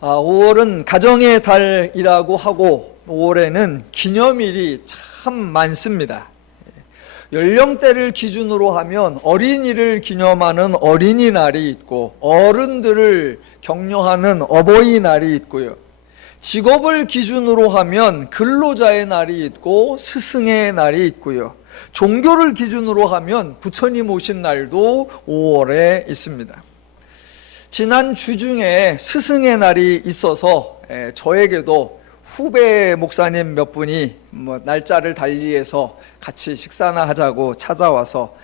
5월은 가정의 달이라고 하고 5월에는 기념일이 참 많습니다. 연령대를 기준으로 하면 어린이를 기념하는 어린이날이 있고 어른들을 격려하는 어버이날이 있고요. 직업을 기준으로 하면 근로자의 날이 있고 스승의 날이 있고요. 종교를 기준으로 하면 부처님 오신 날도 5월에 있습니다. 지난 주 중에 스승의 날이 있어서 저에게도 후배 목사님 몇 분이 날짜를 달리해서 같이 식사나 하자고 찾아와서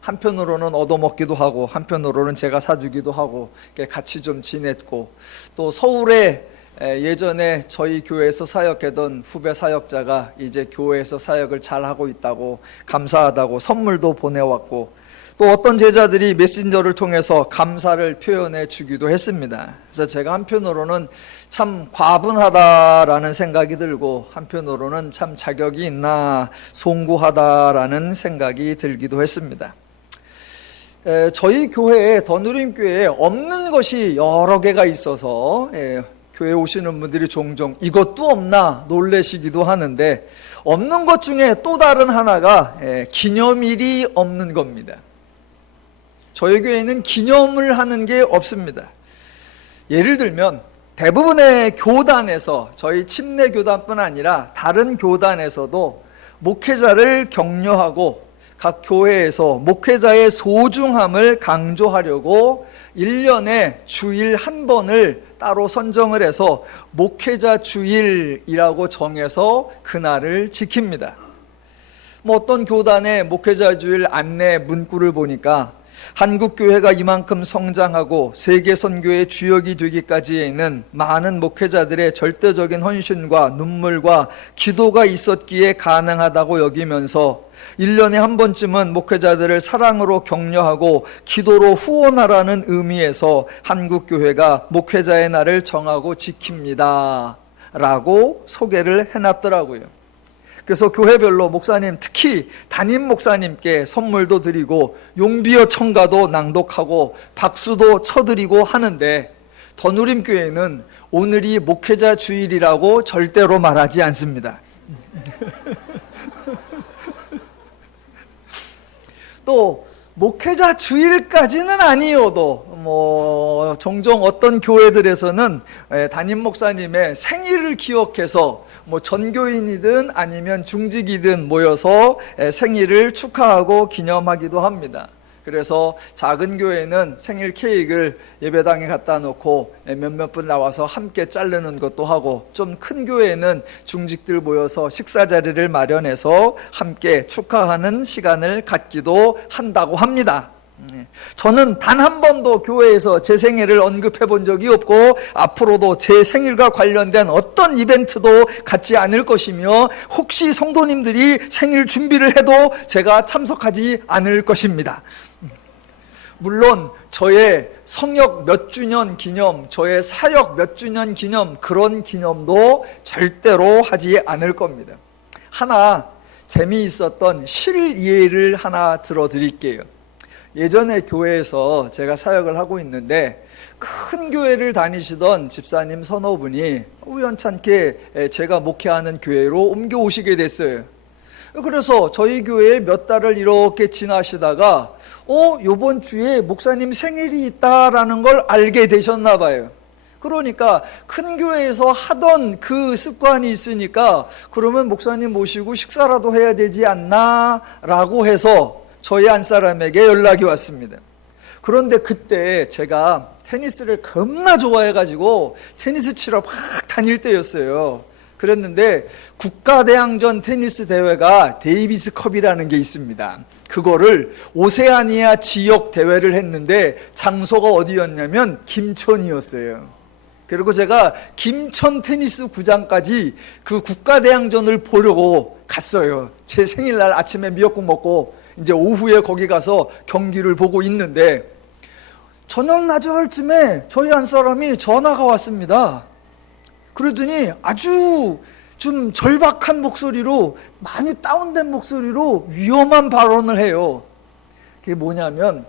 한편으로는 얻어먹기도 하고 한편으로는 제가 사주기도 하고 같이 좀 지냈고, 또 서울에 예전에 저희 교회에서 사역하던 후배 사역자가 이제 교회에서 사역을 잘하고 있다고 감사하다고 선물도 보내왔고, 또 어떤 제자들이 메신저를 통해서 감사를 표현해 주기도 했습니다. 그래서 제가 한편으로는 참 과분하다라는 생각이 들고 한편으로는 참 자격이 있나 송구하다라는 생각이 들기도 했습니다. 저희 교회에, 더누림교회에 없는 것이 여러 개가 있어서 교회 오시는 분들이 종종 이것도 없나 놀라시기도 하는데, 없는 것 중에 또 다른 하나가 기념일이 없는 겁니다. 저희 교회는 기념을 하는 게 없습니다. 예를 들면 대부분의 교단에서, 저희 침례교단뿐 아니라 다른 교단에서도 목회자를 격려하고 각 교회에서 목회자의 소중함을 강조하려고 1년에 주일 한 번을 따로 선정을 해서 목회자 주일이라고 정해서 그날을 지킵니다. 어떤 교단의 목회자 주일 안내 문구를 보니까 한국교회가 이만큼 성장하고 세계선교의 주역이 되기까지에는 많은 목회자들의 절대적인 헌신과 눈물과 기도가 있었기에 가능하다고 여기면서 1년에 한 번쯤은 목회자들을 사랑으로 격려하고 기도로 후원하라는 의미에서 한국교회가 목회자의 날을 정하고 지킵니다 라고 소개를 해놨더라고요. 그래서 교회별로 목사님, 특히 담임 목사님께 선물도 드리고 용비어 청가도 낭독하고 박수도 쳐드리고 하는데, 더누림교회는 오늘이 목회자 주일이라고 절대로 말하지 않습니다. 또 목회자 주일까지는 아니어도 종종 어떤 교회들에서는 담임 목사님의 생일을 기억해서 전교인이든 아니면 중직이든 모여서 생일을 축하하고 기념하기도 합니다. 그래서 작은 교회는 생일 케이크를 예배당에 갖다 놓고 몇몇 분 나와서 함께 자르는 것도 하고, 좀 큰 교회는 중직들 모여서 식사 자리를 마련해서 함께 축하하는 시간을 갖기도 한다고 합니다. 저는 단 한 번도 교회에서 제 생일을 언급해 본 적이 없고 앞으로도 제 생일과 관련된 어떤 이벤트도 갖지 않을 것이며, 혹시 성도님들이 생일 준비를 해도 제가 참석하지 않을 것입니다. 물론 저의 성역 몇 주년 기념, 저의 사역 몇 주년 기념, 그런 기념도 절대로 하지 않을 겁니다. 하나 재미있었던 실예를 하나 들어드릴게요. 예전에 교회에서 제가 사역을 하고 있는데 큰 교회를 다니시던 집사님 서너 분이 우연찮게 제가 목회하는 교회로 옮겨오시게 됐어요. 그래서 저희 교회에 몇 달을 이렇게 지나시다가 요번 주에 목사님 생일이 있다라는 걸 알게 되셨나 봐요. 그러니까 큰 교회에서 하던 그 습관이 있으니까 그러면 목사님 모시고 식사라도 해야 되지 않나 라고 해서 저희 한 사람에게 연락이 왔습니다. 그런데 그때 제가 테니스를 겁나 좋아해가지고 테니스 치러 막 다닐 때였어요. 그랬는데 국가대항전 테니스 대회가 데이비스컵이라는 게 있습니다. 그거를 오세아니아 지역 대회를 했는데 장소가 어디였냐면 김천이었어요. 그리고 제가 김천 테니스 구장까지 그 국가대항전을 보려고 갔어요. 제 생일날 아침에 미역국 먹고 이제 오후에 거기 가서 경기를 보고 있는데, 저녁 낮을쯤에 저희 한 사람이 전화가 왔습니다. 그러더니 아주 좀 절박한 목소리로, 많이 다운된 목소리로 위험한 발언을 해요. 그게 뭐냐면,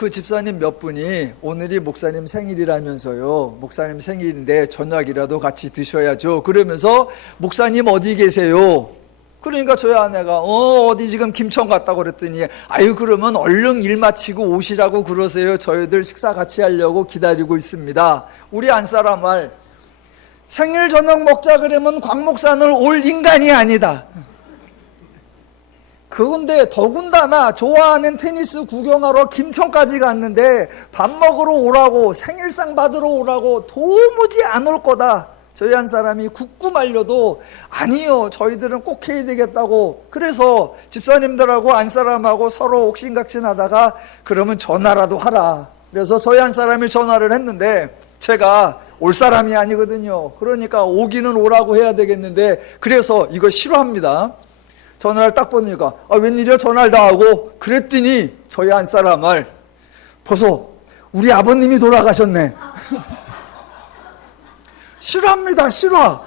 그 집사님 몇 분이 오늘이 목사님 생일이라면서요, 목사님 생일인데 저녁이라도 같이 드셔야죠 그러면서 목사님 어디 계세요? 그러니까 저희 아내가 어디 지금 김천 갔다고 그랬더니 아유 그러면 얼른 일 마치고 오시라고 그러세요. 저희들 식사 같이 하려고 기다리고 있습니다. 우리 안사람 말, 생일 저녁 먹자 그러면 광목산을 올 인간이 아니다. 그런데 더군다나 좋아하는 테니스 구경하러 김천까지 갔는데 밥 먹으러 오라고, 생일상 받으러 오라고 도무지 안 올 거다. 저희 한 사람이 굳고 말려도 아니요 저희들은 꼭 해야 되겠다고. 그래서 집사님들하고 안 사람하고 서로 옥신각신하다가 그러면 전화라도 하라. 그래서 저희 한 사람이 전화를 했는데 제가 올 사람이 아니거든요. 그러니까 오기는 오라고 해야 되겠는데 그래서 이거 싫어합니다. 전화를 딱 보니까 웬일이야 전화를 다 하고. 그랬더니 저희 한 사람을 벌써 우리 아버님이 돌아가셨네. 싫어합니다. 싫어.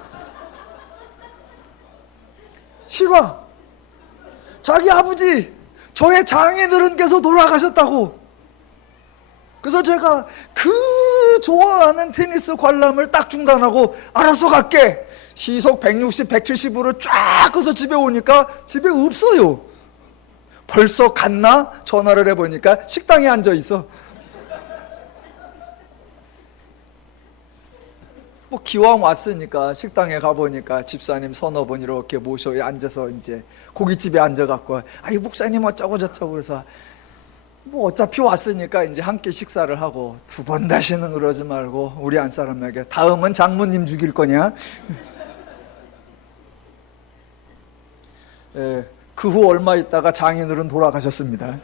자기 아버지 저의 장인어른께서 돌아가셨다고. 그래서 제가 그 좋아하는 테니스 관람을 딱 중단하고 알아서 갈게. 시속 160, 170으로 쫙 꺼서 집에 오니까 집에 없어요. 벌써 갔나? 전화를 해보니까 식당에 앉아있어. 뭐 기왕 왔으니까 식당에 가보니까 집사님 서너 분 이렇게 모셔 앉아서 이제 고깃집에 앉아갖고 이 목사님 어쩌고 저쩌고 그래서 뭐 어차피 왔으니까 이제 함께 식사를 하고 두 번 다시는 그러지 말고 우리 안 사람에게 다음은 장모님 죽일 거냐? 예, 그 후 얼마 있다가 장인어른 돌아가셨습니다.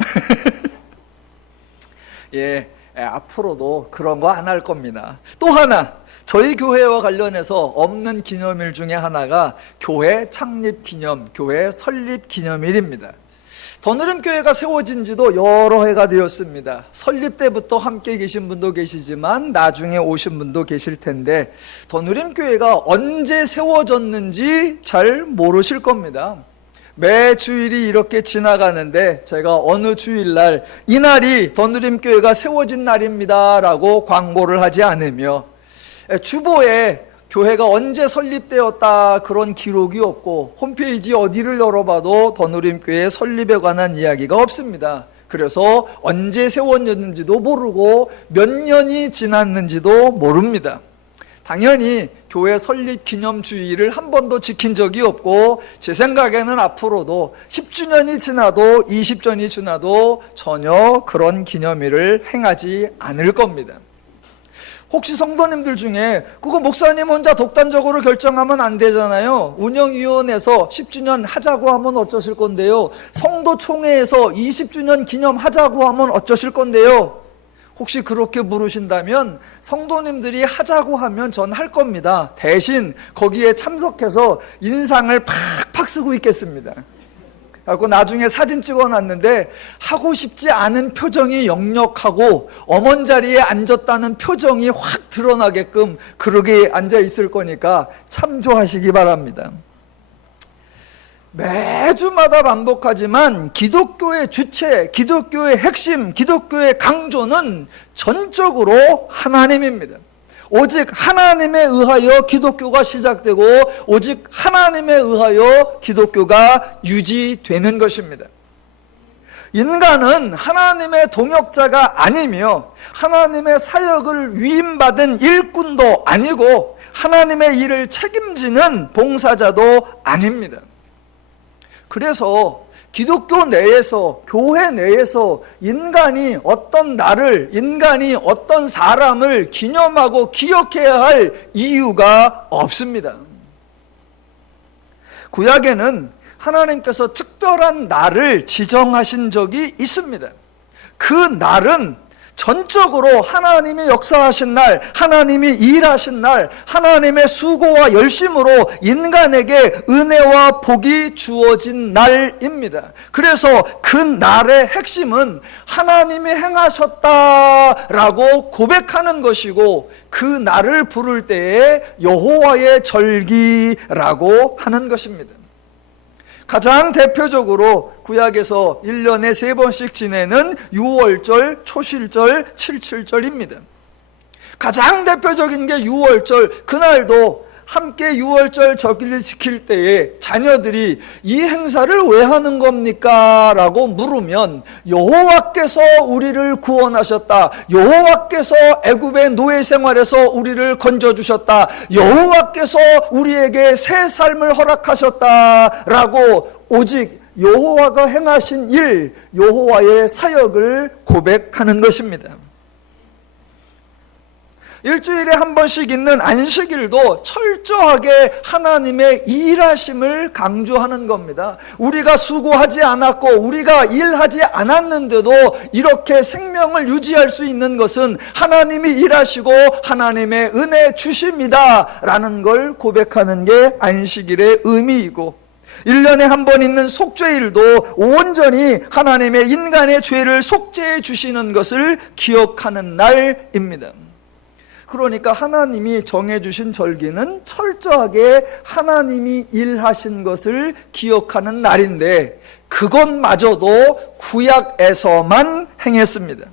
앞으로도 그런 거 안 할 겁니다. 또 하나, 저희 교회와 관련해서 없는 기념일 중에 하나가 교회 창립 기념, 교회 설립 기념일입니다. 더누림교회가 세워진 지도 여러 해가 되었습니다. 설립 때부터 함께 계신 분도 계시지만 나중에 오신 분도 계실 텐데 더누림교회가 언제 세워졌는지 잘 모르실 겁니다. 매 주일이 이렇게 지나가는데 제가 어느 주일날 이날이 더누림교회가 세워진 날입니다 라고 광고를 하지 않으며 주보에 교회가 언제 설립되었다 그런 기록이 없고 홈페이지 어디를 열어봐도 더누림교회 설립에 관한 이야기가 없습니다. 그래서 언제 세워졌는지도 모르고 몇 년이 지났는지도 모릅니다. 당연히 교회 설립 기념주의를 한 번도 지킨 적이 없고 제 생각에는 앞으로도 10주년이 지나도 20년이 지나도 전혀 그런 기념일을 행하지 않을 겁니다. 혹시 성도님들 중에 그거 목사님 혼자 독단적으로 결정하면 안 되잖아요. 운영위원회에서 10주년 하자고 하면 어쩌실 건데요. 성도총회에서 20주년 기념하자고 하면 어쩌실 건데요. 혹시 그렇게 물으신다면 성도님들이 하자고 하면 전 할 겁니다. 대신 거기에 참석해서 인상을 팍팍 쓰고 있겠습니다. 그래서 나중에 사진 찍어놨는데 하고 싶지 않은 표정이 역력하고 어먼 자리에 앉았다는 표정이 확 드러나게끔 그러게 앉아 있을 거니까 참조하시기 바랍니다. 매주마다 반복하지만 기독교의 주체, 기독교의 핵심, 기독교의 강조는 전적으로 하나님입니다. 오직 하나님에 의하여 기독교가 시작되고 오직 하나님에 의하여 기독교가 유지되는 것입니다. 인간은 하나님의 동역자가 아니며 하나님의 사역을 위임받은 일꾼도 아니고 하나님의 일을 책임지는 봉사자도 아닙니다. 그래서 기독교 내에서, 교회 내에서 인간이 어떤 날을, 인간이 어떤 사람을 기념하고 기억해야 할 이유가 없습니다. 구약에는 하나님께서 특별한 날을 지정하신 적이 있습니다. 그 날은 전적으로 하나님이 역사하신 날, 하나님이 일하신 날, 하나님의 수고와 열심으로 인간에게 은혜와 복이 주어진 날입니다. 그래서 그 날의 핵심은 하나님이 행하셨다라고 고백하는 것이고 그 날을 부를 때에 여호와의 절기라고 하는 것입니다. 가장 대표적으로 구약에서 1년에 3번씩 지내는 유월절, 초실절, 칠칠절입니다. 가장 대표적인 게 유월절. 그날도 함께 유월절 절기를 지킬 때에 자녀들이 이 행사를 왜 하는 겁니까? 라고 물으면 여호와께서 우리를 구원하셨다. 여호와께서 애굽의 노예 생활에서 우리를 건져주셨다. 여호와께서 우리에게 새 삶을 허락하셨다. 라고 오직 여호와가 행하신 일, 여호와의 사역을 고백하는 것입니다. 일주일에 한 번씩 있는 안식일도 철저하게 하나님의 일하심을 강조하는 겁니다. 우리가 수고하지 않았고 우리가 일하지 않았는데도 이렇게 생명을 유지할 수 있는 것은 하나님이 일하시고 하나님의 은혜 주심이다 라는 걸 고백하는 게 안식일의 의미이고, 1년에 한 번 있는 속죄일도 온전히 하나님의 인간의 죄를 속죄해 주시는 것을 기억하는 날입니다. 그러니까 하나님이 정해주신 절기는 철저하게 하나님이 일하신 것을 기억하는 날인데, 그것마저도 구약에서만 행했습니다.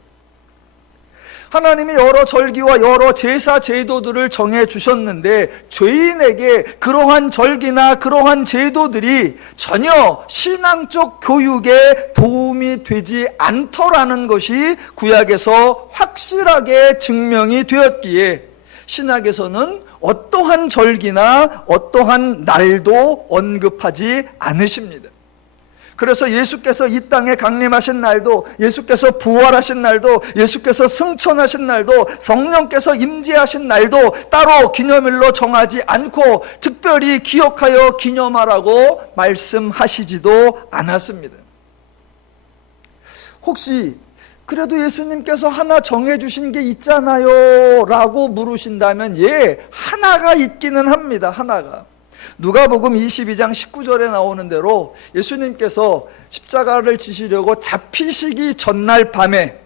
하나님이 여러 절기와 여러 제사 제도들을 정해주셨는데 죄인에게 그러한 절기나 그러한 제도들이 전혀 신앙적 교육에 도움이 되지 않더라는 것이 구약에서 확실하게 증명이 되었기에 신약에서는 어떠한 절기나 어떠한 날도 언급하지 않으십니다. 그래서 예수께서 이 땅에 강림하신 날도, 예수께서 부활하신 날도, 예수께서 승천하신 날도, 성령께서 임재하신 날도 따로 기념일로 정하지 않고 특별히 기억하여 기념하라고 말씀하시지도 않았습니다. 혹시 그래도 예수님께서 하나 정해주신 게 있잖아요 라고 물으신다면, 예, 하나가 있기는 합니다. 하나가. 누가복음 22장 19절에 나오는 대로 예수님께서 십자가를 지시려고 잡히시기 전날 밤에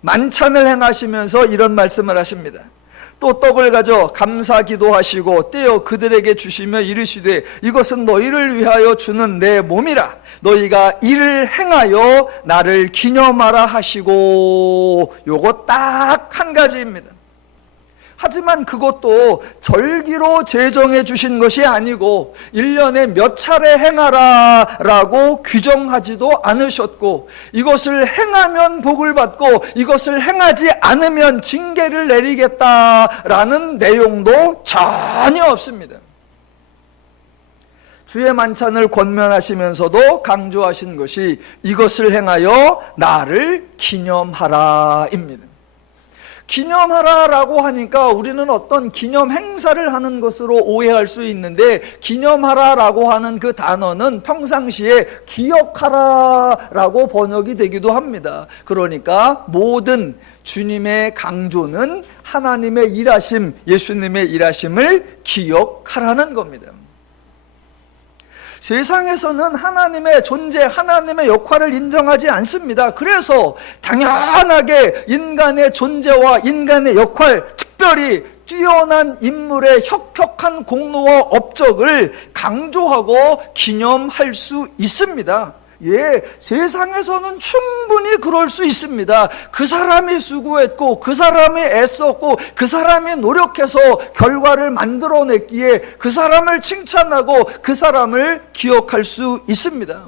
만찬을 행하시면서 이런 말씀을 하십니다. 또 떡을 가져 감사 기도하시고 떼어 그들에게 주시며 이르시되 이것은 너희를 위하여 주는 내 몸이라. 너희가 이를 행하여 나를 기념하라 하시고, 요거 딱 한 가지입니다. 하지만 그것도 절기로 제정해 주신 것이 아니고 1년에 몇 차례 행하라 라고 규정하지도 않으셨고, 이것을 행하면 복을 받고 이것을 행하지 않으면 징계를 내리겠다라는 내용도 전혀 없습니다. 주의 만찬을 권면하시면서도 강조하신 것이 이것을 행하여 나를 기념하라입니다. 기념하라라고 하니까 우리는 어떤 기념 행사를 하는 것으로 오해할 수 있는데, 기념하라라고 하는 그 단어는 평상시에 기억하라라고 번역이 되기도 합니다. 그러니까 모든 주님의 강조는 하나님의 일하심, 예수님의 일하심을 기억하라는 겁니다. 세상에서는 하나님의 존재, 하나님의 역할을 인정하지 않습니다. 그래서 당연하게 인간의 존재와 인간의 역할, 특별히 뛰어난 인물의 혁혁한 공로와 업적을 강조하고 기념할 수 있습니다. 예, 세상에서는 충분히 그럴 수 있습니다. 그 사람이 수고했고, 그 사람이 애썼고, 그 사람이 노력해서 결과를 만들어냈기에 그 사람을 칭찬하고 그 사람을 기억할 수 있습니다.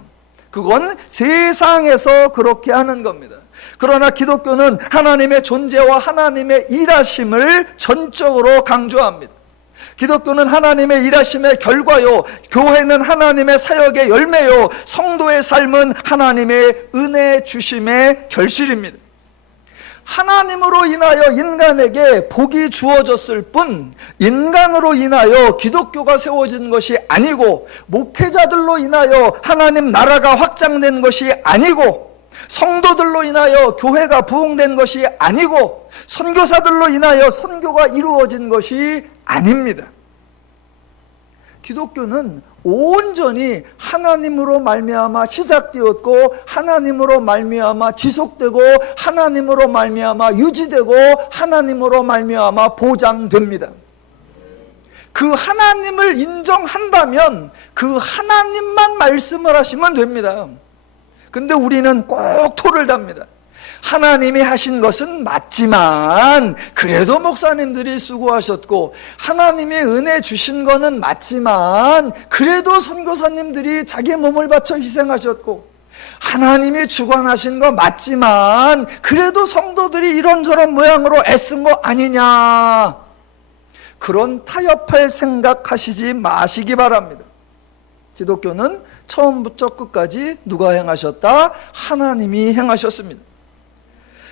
그건 세상에서 그렇게 하는 겁니다. 그러나 기독교는 하나님의 존재와 하나님의 일하심을 전적으로 강조합니다. 기독교는 하나님의 일하심의 결과요, 교회는 하나님의 사역의 열매요, 성도의 삶은 하나님의 은혜 주심의 결실입니다. 하나님으로 인하여 인간에게 복이 주어졌을 뿐, 인간으로 인하여 기독교가 세워진 것이 아니고, 목회자들로 인하여 하나님 나라가 확장된 것이 아니고, 성도들로 인하여 교회가 부흥된 것이 아니고, 선교사들로 인하여 선교가 이루어진 것이 아닙니다. 기독교는 온전히 하나님으로 말미암아 시작되었고, 하나님으로 말미암아 지속되고, 하나님으로 말미암아 유지되고, 하나님으로 말미암아 보장됩니다. 그 하나님을 인정한다면 그 하나님만 말씀을 하시면 됩니다. 근데 우리는 꼭 토를 답니다. 하나님이 하신 것은 맞지만 그래도 목사님들이 수고하셨고, 하나님이 은혜 주신 거는 맞지만 그래도 선교사님들이 자기 몸을 바쳐 희생하셨고, 하나님이 주관하신 거 맞지만 그래도 성도들이 이런저런 모양으로 애쓴 거 아니냐, 그런 타협할 생각하시지 마시기 바랍니다. 기독교는 처음부터 끝까지 누가 행하셨다? 하나님이 행하셨습니다.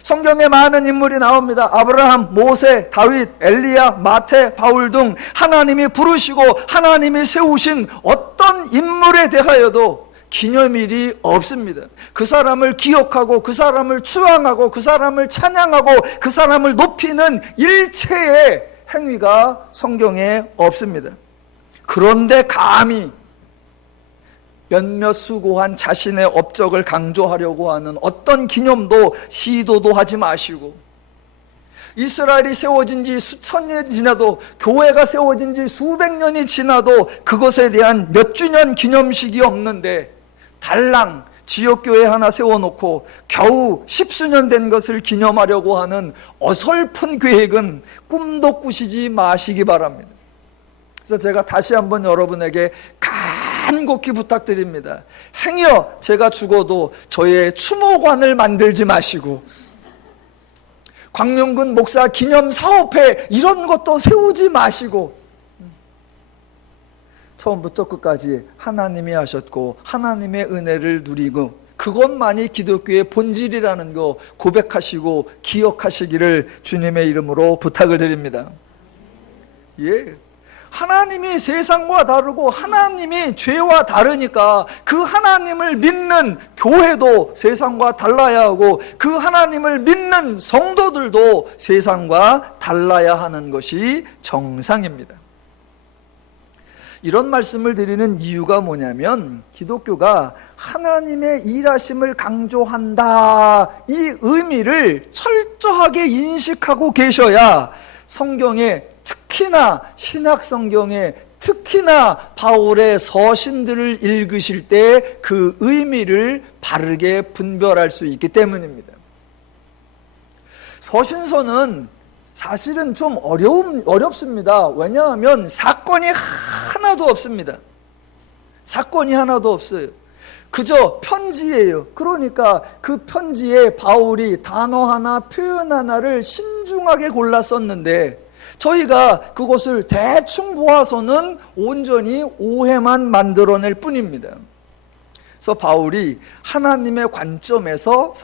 성경에 많은 인물이 나옵니다. 아브라함, 모세, 다윗, 엘리야, 마태, 바울 등 하나님이 부르시고 하나님이 세우신 어떤 인물에 대하여도 기념일이 없습니다. 그 사람을 기억하고 그 사람을 추앙하고 그 사람을 찬양하고 그 사람을 높이는 일체의 행위가 성경에 없습니다. 그런데 감히 몇몇 수고한 자신의 업적을 강조하려고 하는 어떤 기념도 시도도 하지 마시고, 이스라엘이 세워진 지 수천 년이 지나도, 교회가 세워진 지 수백 년이 지나도 그것에 대한 몇 주년 기념식이 없는데, 달랑 지역교회 하나 세워놓고 겨우 10수년 된 것을 기념하려고 하는 어설픈 계획은 꿈도 꾸시지 마시기 바랍니다. 그래서 제가 다시 한번 여러분에게 간곡히 부탁드립니다. 행여 제가 죽어도 저의 추모관을 만들지 마시고, 광명군 목사 기념사업회 이런 것도 세우지 마시고, 처음부터 끝까지 하나님이 하셨고 하나님의 은혜를 누리고 그것만이 기독교의 본질이라는 거 고백하시고 기억하시기를 주님의 이름으로 부탁을 드립니다. 예. 하나님이 세상과 다르고 하나님이 죄와 다르니까 그 하나님을 믿는 교회도 세상과 달라야 하고 그 하나님을 믿는 성도들도 세상과 달라야 하는 것이 정상입니다. 이런 말씀을 드리는 이유가 뭐냐면, 기독교가 하나님의 일하심을 강조한다, 이 의미를 철저하게 인식하고 계셔야 성경에, 특히나 신약성경에, 특히나 바울의 서신들을 읽으실 때 그 의미를 바르게 분별할 수 있기 때문입니다. 서신서는 사실은 좀 어렵습니다. 왜냐하면 사건이 하나도 없습니다. 사건이 하나도 없어요. 그저 편지예요. 그러니까 그 편지에 바울이 단어 하나, 표현 하나를 신중하게 골라 썼는데, 저희가 그것을 대충 보아서는 온전히 오해만 만들어낼 뿐입니다. 그래서 바울이 하나님의 관점에서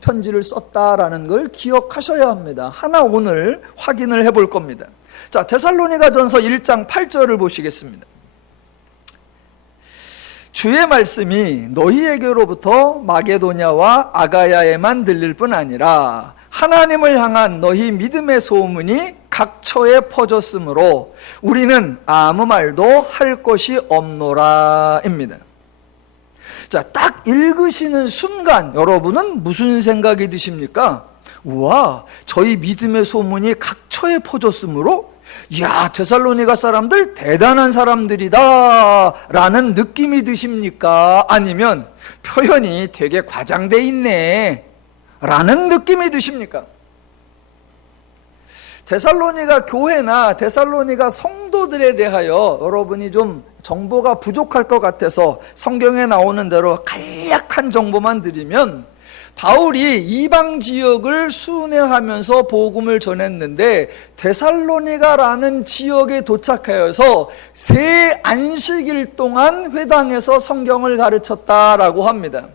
편지를 썼다라는 걸 기억하셔야 합니다. 하나 오늘 확인을 해볼 겁니다. 자, 데살로니가전서 1장 8절을 보시겠습니다. 주의 말씀이 너희에게로부터 마게도냐와 아가야에만 들릴 뿐 아니라 하나님을 향한 너희 믿음의 소문이 각처에 퍼졌으므로 우리는 아무 말도 할 것이 없노라입니다. 자, 딱 읽으시는 순간 여러분은 무슨 생각이 드십니까? 우와, 저희 믿음의 소문이 각처에 퍼졌으므로, 이야, 데살로니가 사람들 대단한 사람들이다 라는 느낌이 드십니까? 아니면 표현이 되게 과장돼 있네 라는 느낌이 드십니까? 데살로니가 교회나 데살로니가 성도들에 대하여 여러분이 좀 정보가 부족할 것 같아서 성경에 나오는 대로 간략한 정보만 드리면, 바울이 이방 지역을 순회하면서 복음을 전했는데 데살로니가라는 지역에 도착하여서 새 안식일 동안 회당에서 성경을 가르쳤다라고 합니다.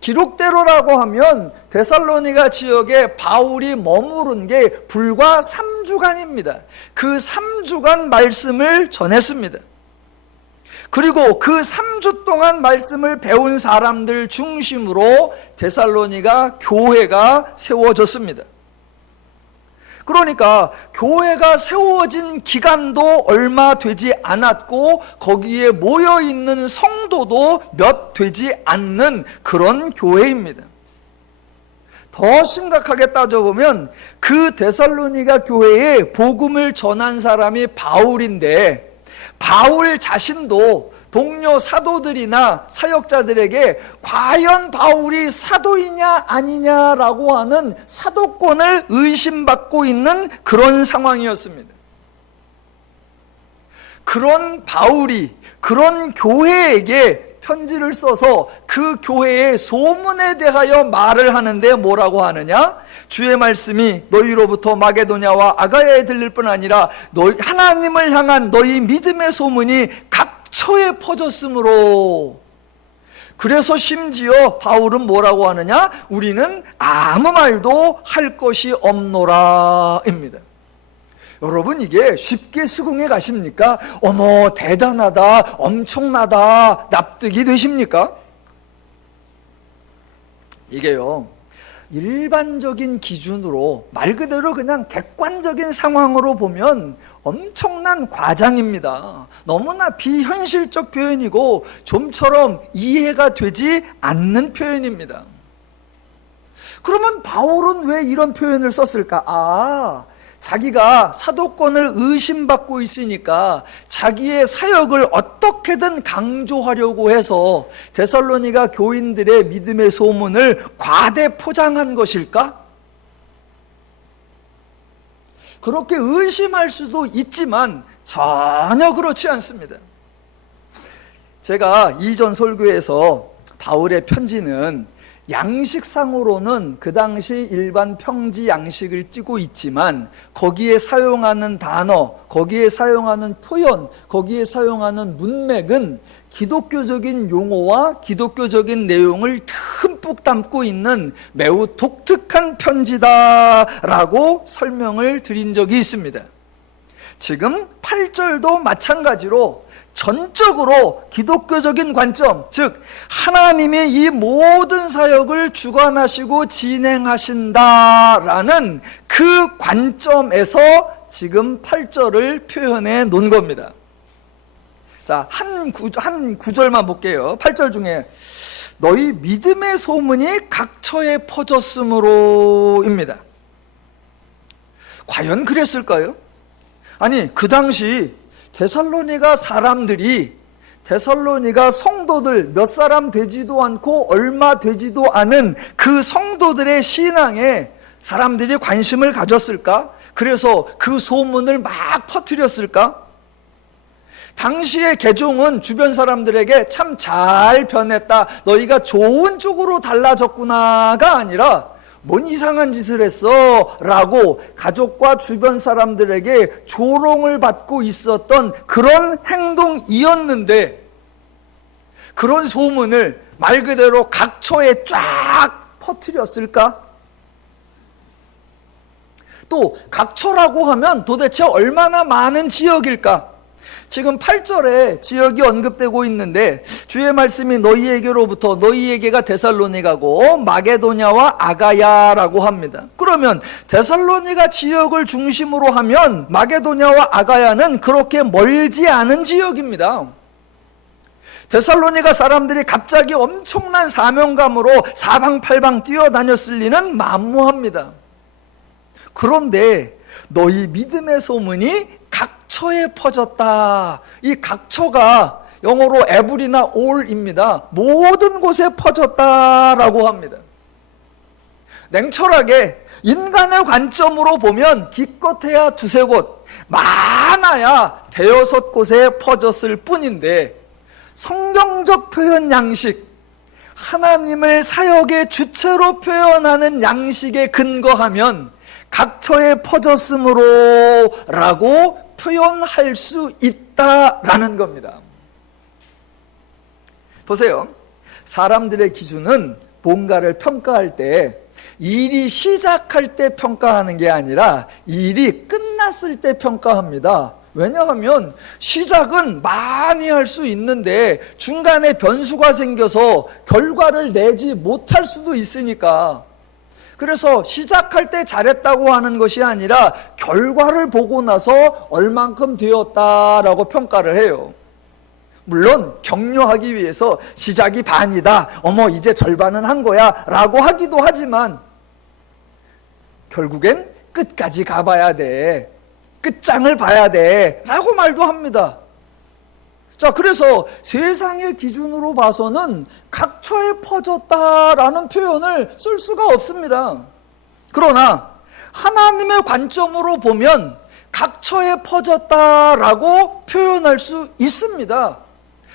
기록대로라고 하면 데살로니가 지역에 바울이 머무른 게 불과 3주간입니다. 그 3주간 말씀을 전했습니다. 그리고 그 3주 동안 말씀을 배운 사람들 중심으로 데살로니가 교회가 세워졌습니다. 그러니까 교회가 세워진 기간도 얼마 되지 않았고 거기에 모여있는 성도도 몇 되지 않는 그런 교회입니다. 더 심각하게 따져보면 그 데살로니가 교회에 복음을 전한 사람이 바울인데, 바울 자신도 동료 사도들이나 사역자들에게 과연 바울이 사도이냐 아니냐라고 하는 사도권을 의심받고 있는 그런 상황이었습니다. 그런 바울이 그런 교회에게 편지를 써서 그 교회의 소문에 대하여 말을 하는데 뭐라고 하느냐? 주의 말씀이 너희로부터 마게도냐와 아가야에 들릴 뿐 아니라 하나님을 향한 너희 믿음의 소문이 각처에 퍼졌으므로. 그래서 심지어 바울은 뭐라고 하느냐? 우리는 아무 말도 할 것이 없노라 입니다. 여러분, 이게 쉽게 수긍해 가십니까? 어머, 대단하다, 엄청나다, 납득이 되십니까? 이게요, 일반적인 기준으로, 말 그대로 그냥 객관적인 상황으로 보면 엄청난 과장입니다. 너무나 비현실적 표현이고 좀처럼 이해가 되지 않는 표현입니다. 그러면 바울은 왜 이런 표현을 썼을까? 자기가 사도권을 의심받고 있으니까 자기의 사역을 어떻게든 강조하려고 해서 데살로니가 교인들의 믿음의 소문을 과대 포장한 것일까? 그렇게 의심할 수도 있지만 전혀 그렇지 않습니다. 제가 이전 설교에서 바울의 편지는 양식상으로는 그 당시 일반 평지 양식을 띠고 있지만 거기에 사용하는 단어, 거기에 사용하는 표현, 거기에 사용하는 문맥은 기독교적인 용어와 기독교적인 내용을 듬뿍 담고 있는 매우 독특한 편지다라고 설명을 드린 적이 있습니다. 지금 8절도 마찬가지로 전적으로 기독교적인 관점, 즉 하나님이 이 모든 사역을 주관하시고 진행하신다라는 그 관점에서 지금 8절을 표현해 놓은 겁니다. 자, 한 구절만 볼게요. 8절 중에 너희 믿음의 소문이 각처에 퍼졌으므로입니다. 과연 그랬을까요? 아니, 그 당시 데살로니가 사람들이, 데살로니가 성도들 몇 사람 되지도 않고 얼마 되지도 않은 그 성도들의 신앙에 사람들이 관심을 가졌을까? 그래서 그 소문을 막 퍼뜨렸을까? 당시의 개종은 주변 사람들에게 참 잘 변했다, 너희가 좋은 쪽으로 달라졌구나가 아니라 뭔 이상한 짓을 했어 라고 가족과 주변 사람들에게 조롱을 받고 있었던 그런 행동이었는데, 그런 소문을 말 그대로 각처에 쫙 퍼뜨렸을까? 또 각처라고 하면 도대체 얼마나 많은 지역일까? 지금 8절에 지역이 언급되고 있는데 주의 말씀이 너희에게로부터, 너희에게가 데살로니가고 마게도냐와 아가야라고 합니다. 그러면 데살로니가 지역을 중심으로 하면 마게도냐와 아가야는 그렇게 멀지 않은 지역입니다. 데살로니가 사람들이 갑자기 엄청난 사명감으로 사방팔방 뛰어다녔을 리는 만무합니다. 그런데 너희 믿음의 소문이 각처에 퍼졌다. 이 각처가 영어로 every나 all입니다. 모든 곳에 퍼졌다라고 합니다. 냉철하게 인간의 관점으로 보면 기껏해야 두세 곳, 많아야 대여섯 곳에 퍼졌을 뿐인데, 성경적 표현 양식, 하나님을 사역의 주체로 표현하는 양식에 근거하면 각처에 퍼졌으므로 라고 표현할 수 있다라는 겁니다. 보세요. 사람들의 기준은 뭔가를 평가할 때 일이 시작할 때 평가하는 게 아니라 일이 끝났을 때 평가합니다. 왜냐하면 시작은 많이 할 수 있는데 중간에 변수가 생겨서 결과를 내지 못할 수도 있으니까, 그래서 시작할 때 잘했다고 하는 것이 아니라 결과를 보고 나서 얼만큼 되었다라고 평가를 해요. 물론 격려하기 위해서 시작이 반이다, 어머 이제 절반은 한 거야 라고 하기도 하지만, 결국엔 끝까지 가봐야 돼. 끝장을 봐야 돼. 라고 말도 합니다. 자, 그래서 세상의 기준으로 봐서는 각처에 퍼졌다라는 표현을 쓸 수가 없습니다. 그러나 하나님의 관점으로 보면 각처에 퍼졌다라고 표현할 수 있습니다.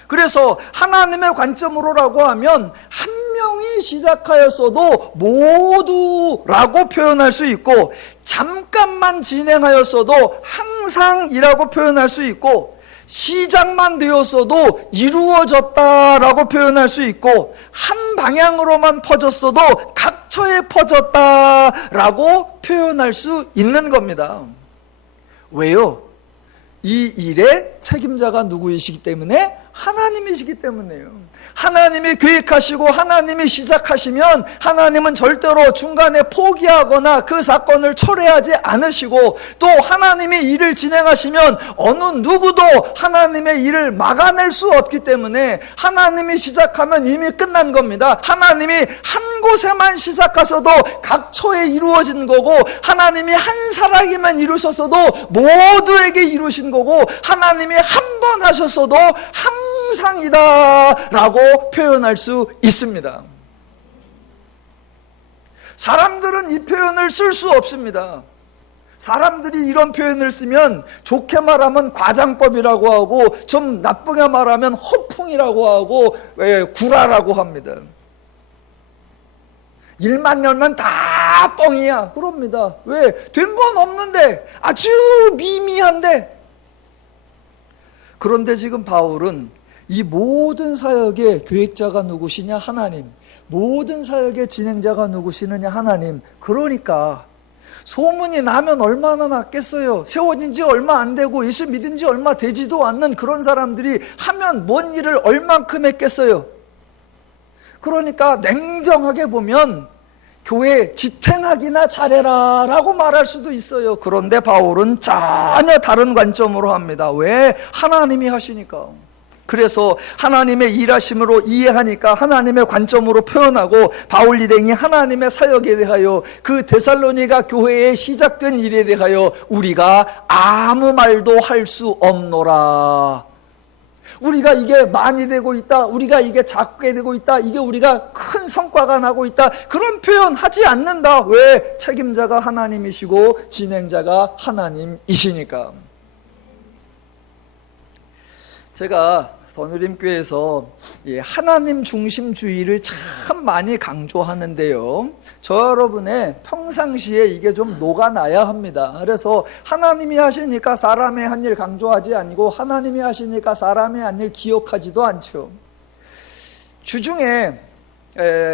그래서 하나님의 관점으로라고 하면 한 명이 시작하였어도 모두라고 표현할 수 있고, 잠깐만 진행하였어도 항상이라고 표현할 수 있고, 시작만 되었어도 이루어졌다라고 표현할 수 있고, 한 방향으로만 퍼졌어도 각처에 퍼졌다라고 표현할 수 있는 겁니다. 왜요? 이 일의 책임자가 누구이시기 때문에? 하나님이시기 때문에요. 하나님이 계획하시고 하나님이 시작하시면 하나님은 절대로 중간에 포기하거나 그 사건을 철회하지 않으시고, 또 하나님이 일을 진행하시면 어느 누구도 하나님의 일을 막아낼 수 없기 때문에 하나님이 시작하면 이미 끝난 겁니다. 하나님이 한 곳에만 시작하셔도 각처에 이루어진 거고, 하나님이 한 사람에게만 이루셨어도 모두에게 이루신 거고, 하나님이 한 번 하셨어도 항상이다 라고 표현할 수 있습니다. 사람들은 이 표현을 쓸 수 없습니다. 사람들이 이런 표현을 쓰면 좋게 말하면 과장법이라고 하고, 좀 나쁘게 말하면 허풍이라고 하고, 구라라고 합니다. 일만 열면 다 뻥이야 그럽니다. 왜? 된 건 없는데, 아주 미미한데. 그런데 지금 바울은 이 모든 사역의 계획자가 누구시냐? 하나님. 모든 사역의 진행자가 누구시느냐? 하나님. 그러니까 소문이 나면 얼마나 낫겠어요. 세워진 지 얼마 안 되고 예수 믿은 지 얼마 되지도 않는 그런 사람들이 하면 뭔 일을 얼만큼 했겠어요. 그러니까 냉정하게 보면 교회 지탱하기나 잘해라 라고 말할 수도 있어요. 그런데 바울은 전혀 다른 관점으로 합니다. 왜? 하나님이 하시니까. 그래서 하나님의 일하심으로 이해하니까 하나님의 관점으로 표현하고, 바울 일행이 하나님의 사역에 대하여, 그 데살로니가 교회에 시작된 일에 대하여 우리가 아무 말도 할 수 없노라. 우리가 이게 많이 되고 있다, 우리가 이게 작게 되고 있다, 이게 우리가 큰 성과가 나고 있다, 그런 표현 하지 않는다. 왜? 책임자가 하나님이시고 진행자가 하나님이시니까. 제가 더누림교회에서 하나님 중심주의를 참 많이 강조하는데요, 저 여러분의 평상시에 이게 좀 녹아나야 합니다. 그래서 하나님이 하시니까 사람의 한 일 강조하지 않고, 하나님이 하시니까 사람의 한 일 기억하지도 않죠. 주중에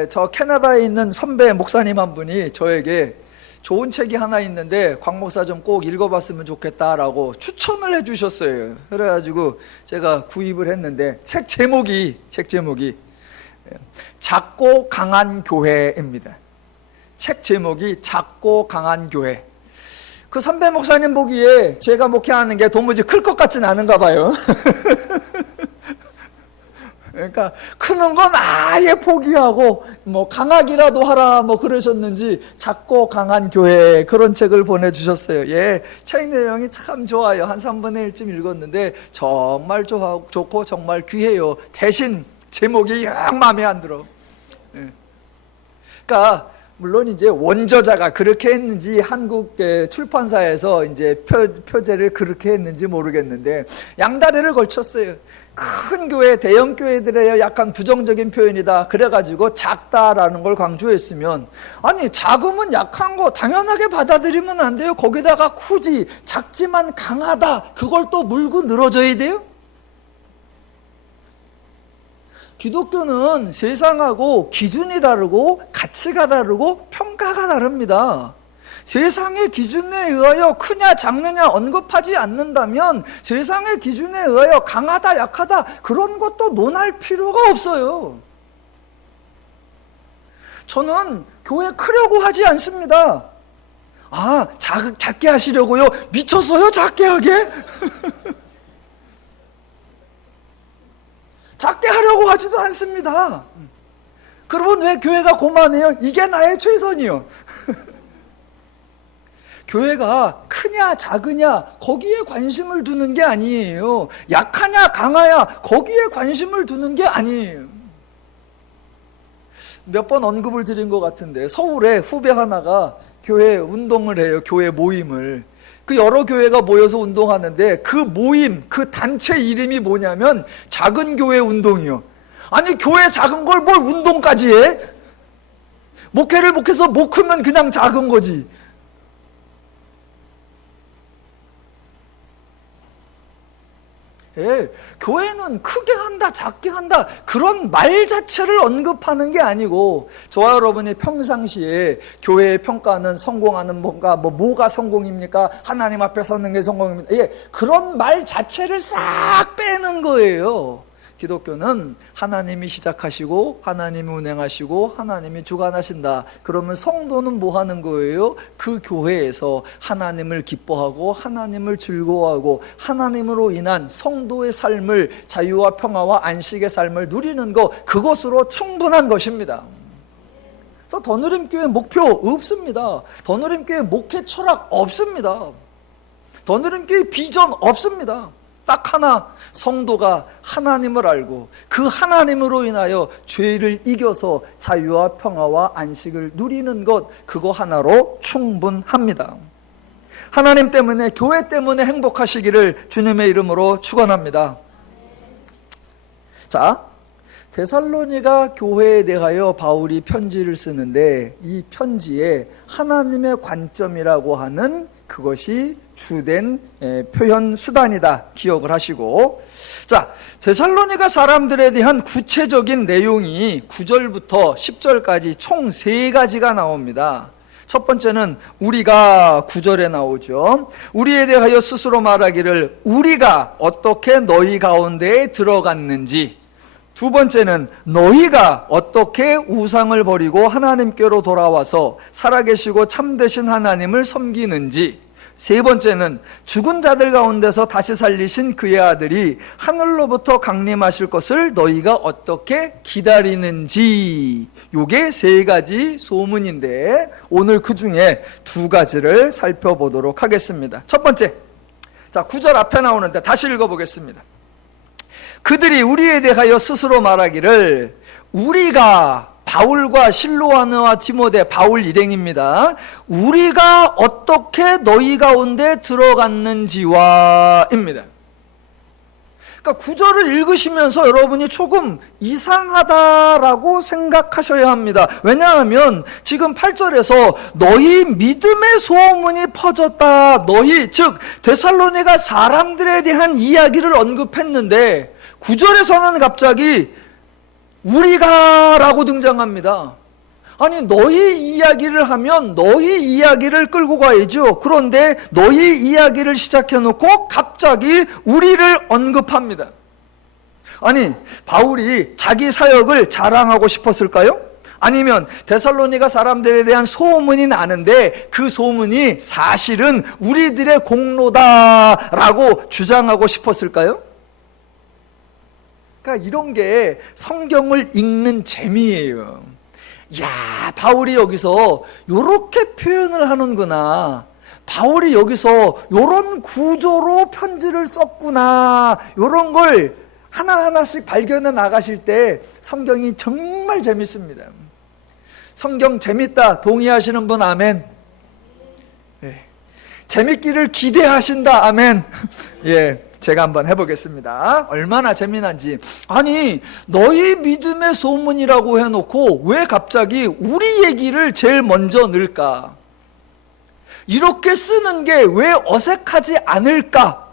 저 캐나다에 있는 선배 목사님 한 분이 저에게 좋은 책이 하나 있는데 곽 목사 좀 꼭 읽어봤으면 좋겠다라고 추천을 해주셨어요. 그래가지고 제가 구입을 했는데, 책 제목이 작고 강한 교회입니다. 책 제목이 작고 강한 교회. 그 선배 목사님 보기에 제가 목회하는 게 도무지 클 것 같진 않은가 봐요. 그러니까 크는 건 아예 포기하고 뭐 강하기라도 하라 뭐 그러셨는지 작고 강한 교회, 그런 책을 보내주셨어요. 예, 책 내용이 참 좋아요. 한 3분의 1쯤 읽었는데 정말 좋고 정말 귀해요. 대신 제목이 영 마음에 안 들어. 예. 그러니까 물론 이제 원저자가 그렇게 했는지 한국 출판사에서 이제 표제를 그렇게 했는지 모르겠는데 양다리를 걸쳤어요. 큰 교회, 대형 교회들의 약간 부정적인 표현이다 그래가지고 작다라는 걸 강조했으면, 아니 작으면 약한 거 당연하게 받아들이면 안 돼요. 거기다가 굳이 작지만 강하다 그걸 또 물고 늘어져야 돼요? 기독교는 세상하고 기준이 다르고 가치가 다르고 평가가 다릅니다. 세상의 기준에 의하여 크냐 작느냐 언급하지 않는다면, 세상의 기준에 의하여 강하다 약하다 그런 것도 논할 필요가 없어요. 저는 교회 크려고 하지 않습니다. 아, 작게 하시려고요? 미쳤어요? 작게 하게? 작게 하려고 하지도 않습니다. 그러면 왜 교회가 고만해요? 이게 나의 최선이요. 교회가 크냐 작으냐 거기에 관심을 두는 게 아니에요. 약하냐 강하냐 거기에 관심을 두는 게 아니에요. 몇 번 언급을 드린 것 같은데 서울에 후배 하나가 교회 운동을 해요. 교회 모임을. 그 여러 교회가 모여서 운동하는데 그 모임, 그 단체 이름이 뭐냐면 작은 교회 운동이요. 아니 교회 작은 걸 뭘 운동까지 해? 목회를 목해서 못 크면 그냥 작은 거지. 예, 교회는 크게 한다 작게 한다 그런 말 자체를 언급하는 게 아니고, 저와 여러분이 평상시에 교회의 평가는 성공하는 뭔가 뭐가 성공입니까? 하나님 앞에 서는 게 성공입니다. 예, 그런 말 자체를 싹 빼는 거예요. 기독교는 하나님이 시작하시고 하나님이 운행하시고 하나님이 주관하신다. 그러면 성도는 뭐 하는 거예요? 그 교회에서 하나님을 기뻐하고 하나님을 즐거워하고 하나님으로 인한 성도의 삶을, 자유와 평화와 안식의 삶을 누리는 것, 그것으로 충분한 것입니다. 그래서 더누림교회 목표 없습니다. 더누림교회 목회 철학 없습니다. 더누림교회 비전 없습니다. 딱 하나, 성도가 하나님을 알고 그 하나님으로 인하여 죄를 이겨서 자유와 평화와 안식을 누리는 것, 그거 하나로 충분합니다. 하나님 때문에, 교회 때문에 행복하시기를 주님의 이름으로 축원합니다. 자, 데살로니가 교회에 대하여 바울이 편지를 쓰는데 이 편지에 하나님의 관점이라고 하는 그것이 주된 표현 수단이다 기억을 하시고, 자, 데살로니가 사람들에 대한 구체적인 내용이 9절부터 10절까지 총 3가지가 나옵니다. 첫 번째는 우리가 9절에 나오죠. 우리에 대하여 스스로 말하기를 우리가 어떻게 너희 가운데에 들어갔는지. 두 번째는 너희가 어떻게 우상을 버리고 하나님께로 돌아와서 살아계시고 참되신 하나님을 섬기는지. 세 번째는 죽은 자들 가운데서 다시 살리신 그의 아들이 하늘로부터 강림하실 것을 너희가 어떻게 기다리는지. 요게 3가지 소문인데 오늘 그 중에 2가지를 살펴보도록 하겠습니다. 첫 번째, 자 9절 앞에 나오는데 다시 읽어보겠습니다. 그들이 우리에 대하여 스스로 말하기를, 우리가, 바울과 실로아느와 디모데, 바울 일행입니다. 우리가 어떻게 너희 가운데 들어갔는지와 입니다. 그러니까 9절을 읽으시면서 여러분이 조금 이상하다라고 생각하셔야 합니다. 왜냐하면 지금 8절에서 너희 믿음의 소문이 퍼졌다. 너희, 즉 데살로니가 사람들에 대한 이야기를 언급했는데 9절에서는 갑자기 우리가 라고 등장합니다. 아니 너희 이야기를 하면 너희 이야기를 끌고 가야죠. 그런데 너희 이야기를 시작해놓고 갑자기 우리를 언급합니다. 아니 바울이 자기 사역을 자랑하고 싶었을까요? 아니면 데살로니가 사람들에 대한 소문이 나는데 그 소문이 사실은 우리들의 공로다라고 주장하고 싶었을까요? 그러니까 이런 게 성경을 읽는 재미예요. 야, 바울이 여기서 이렇게 표현을 하는구나. 바울이 여기서 이런 구조로 편지를 썼구나. 이런 걸 하나하나씩 발견해 나가실 때 성경이 정말 재밌습니다. 성경 재밌다 동의하시는 분 아멘. 예. 재밌기를 기대하신다 아멘. 예. 제가 한번 해보겠습니다. 얼마나 재미난지. 아니 너희 믿음의 소문이라고 해놓고 왜 갑자기 우리 얘기를 제일 먼저 넣을까? 이렇게 쓰는 게 왜 어색하지 않을까?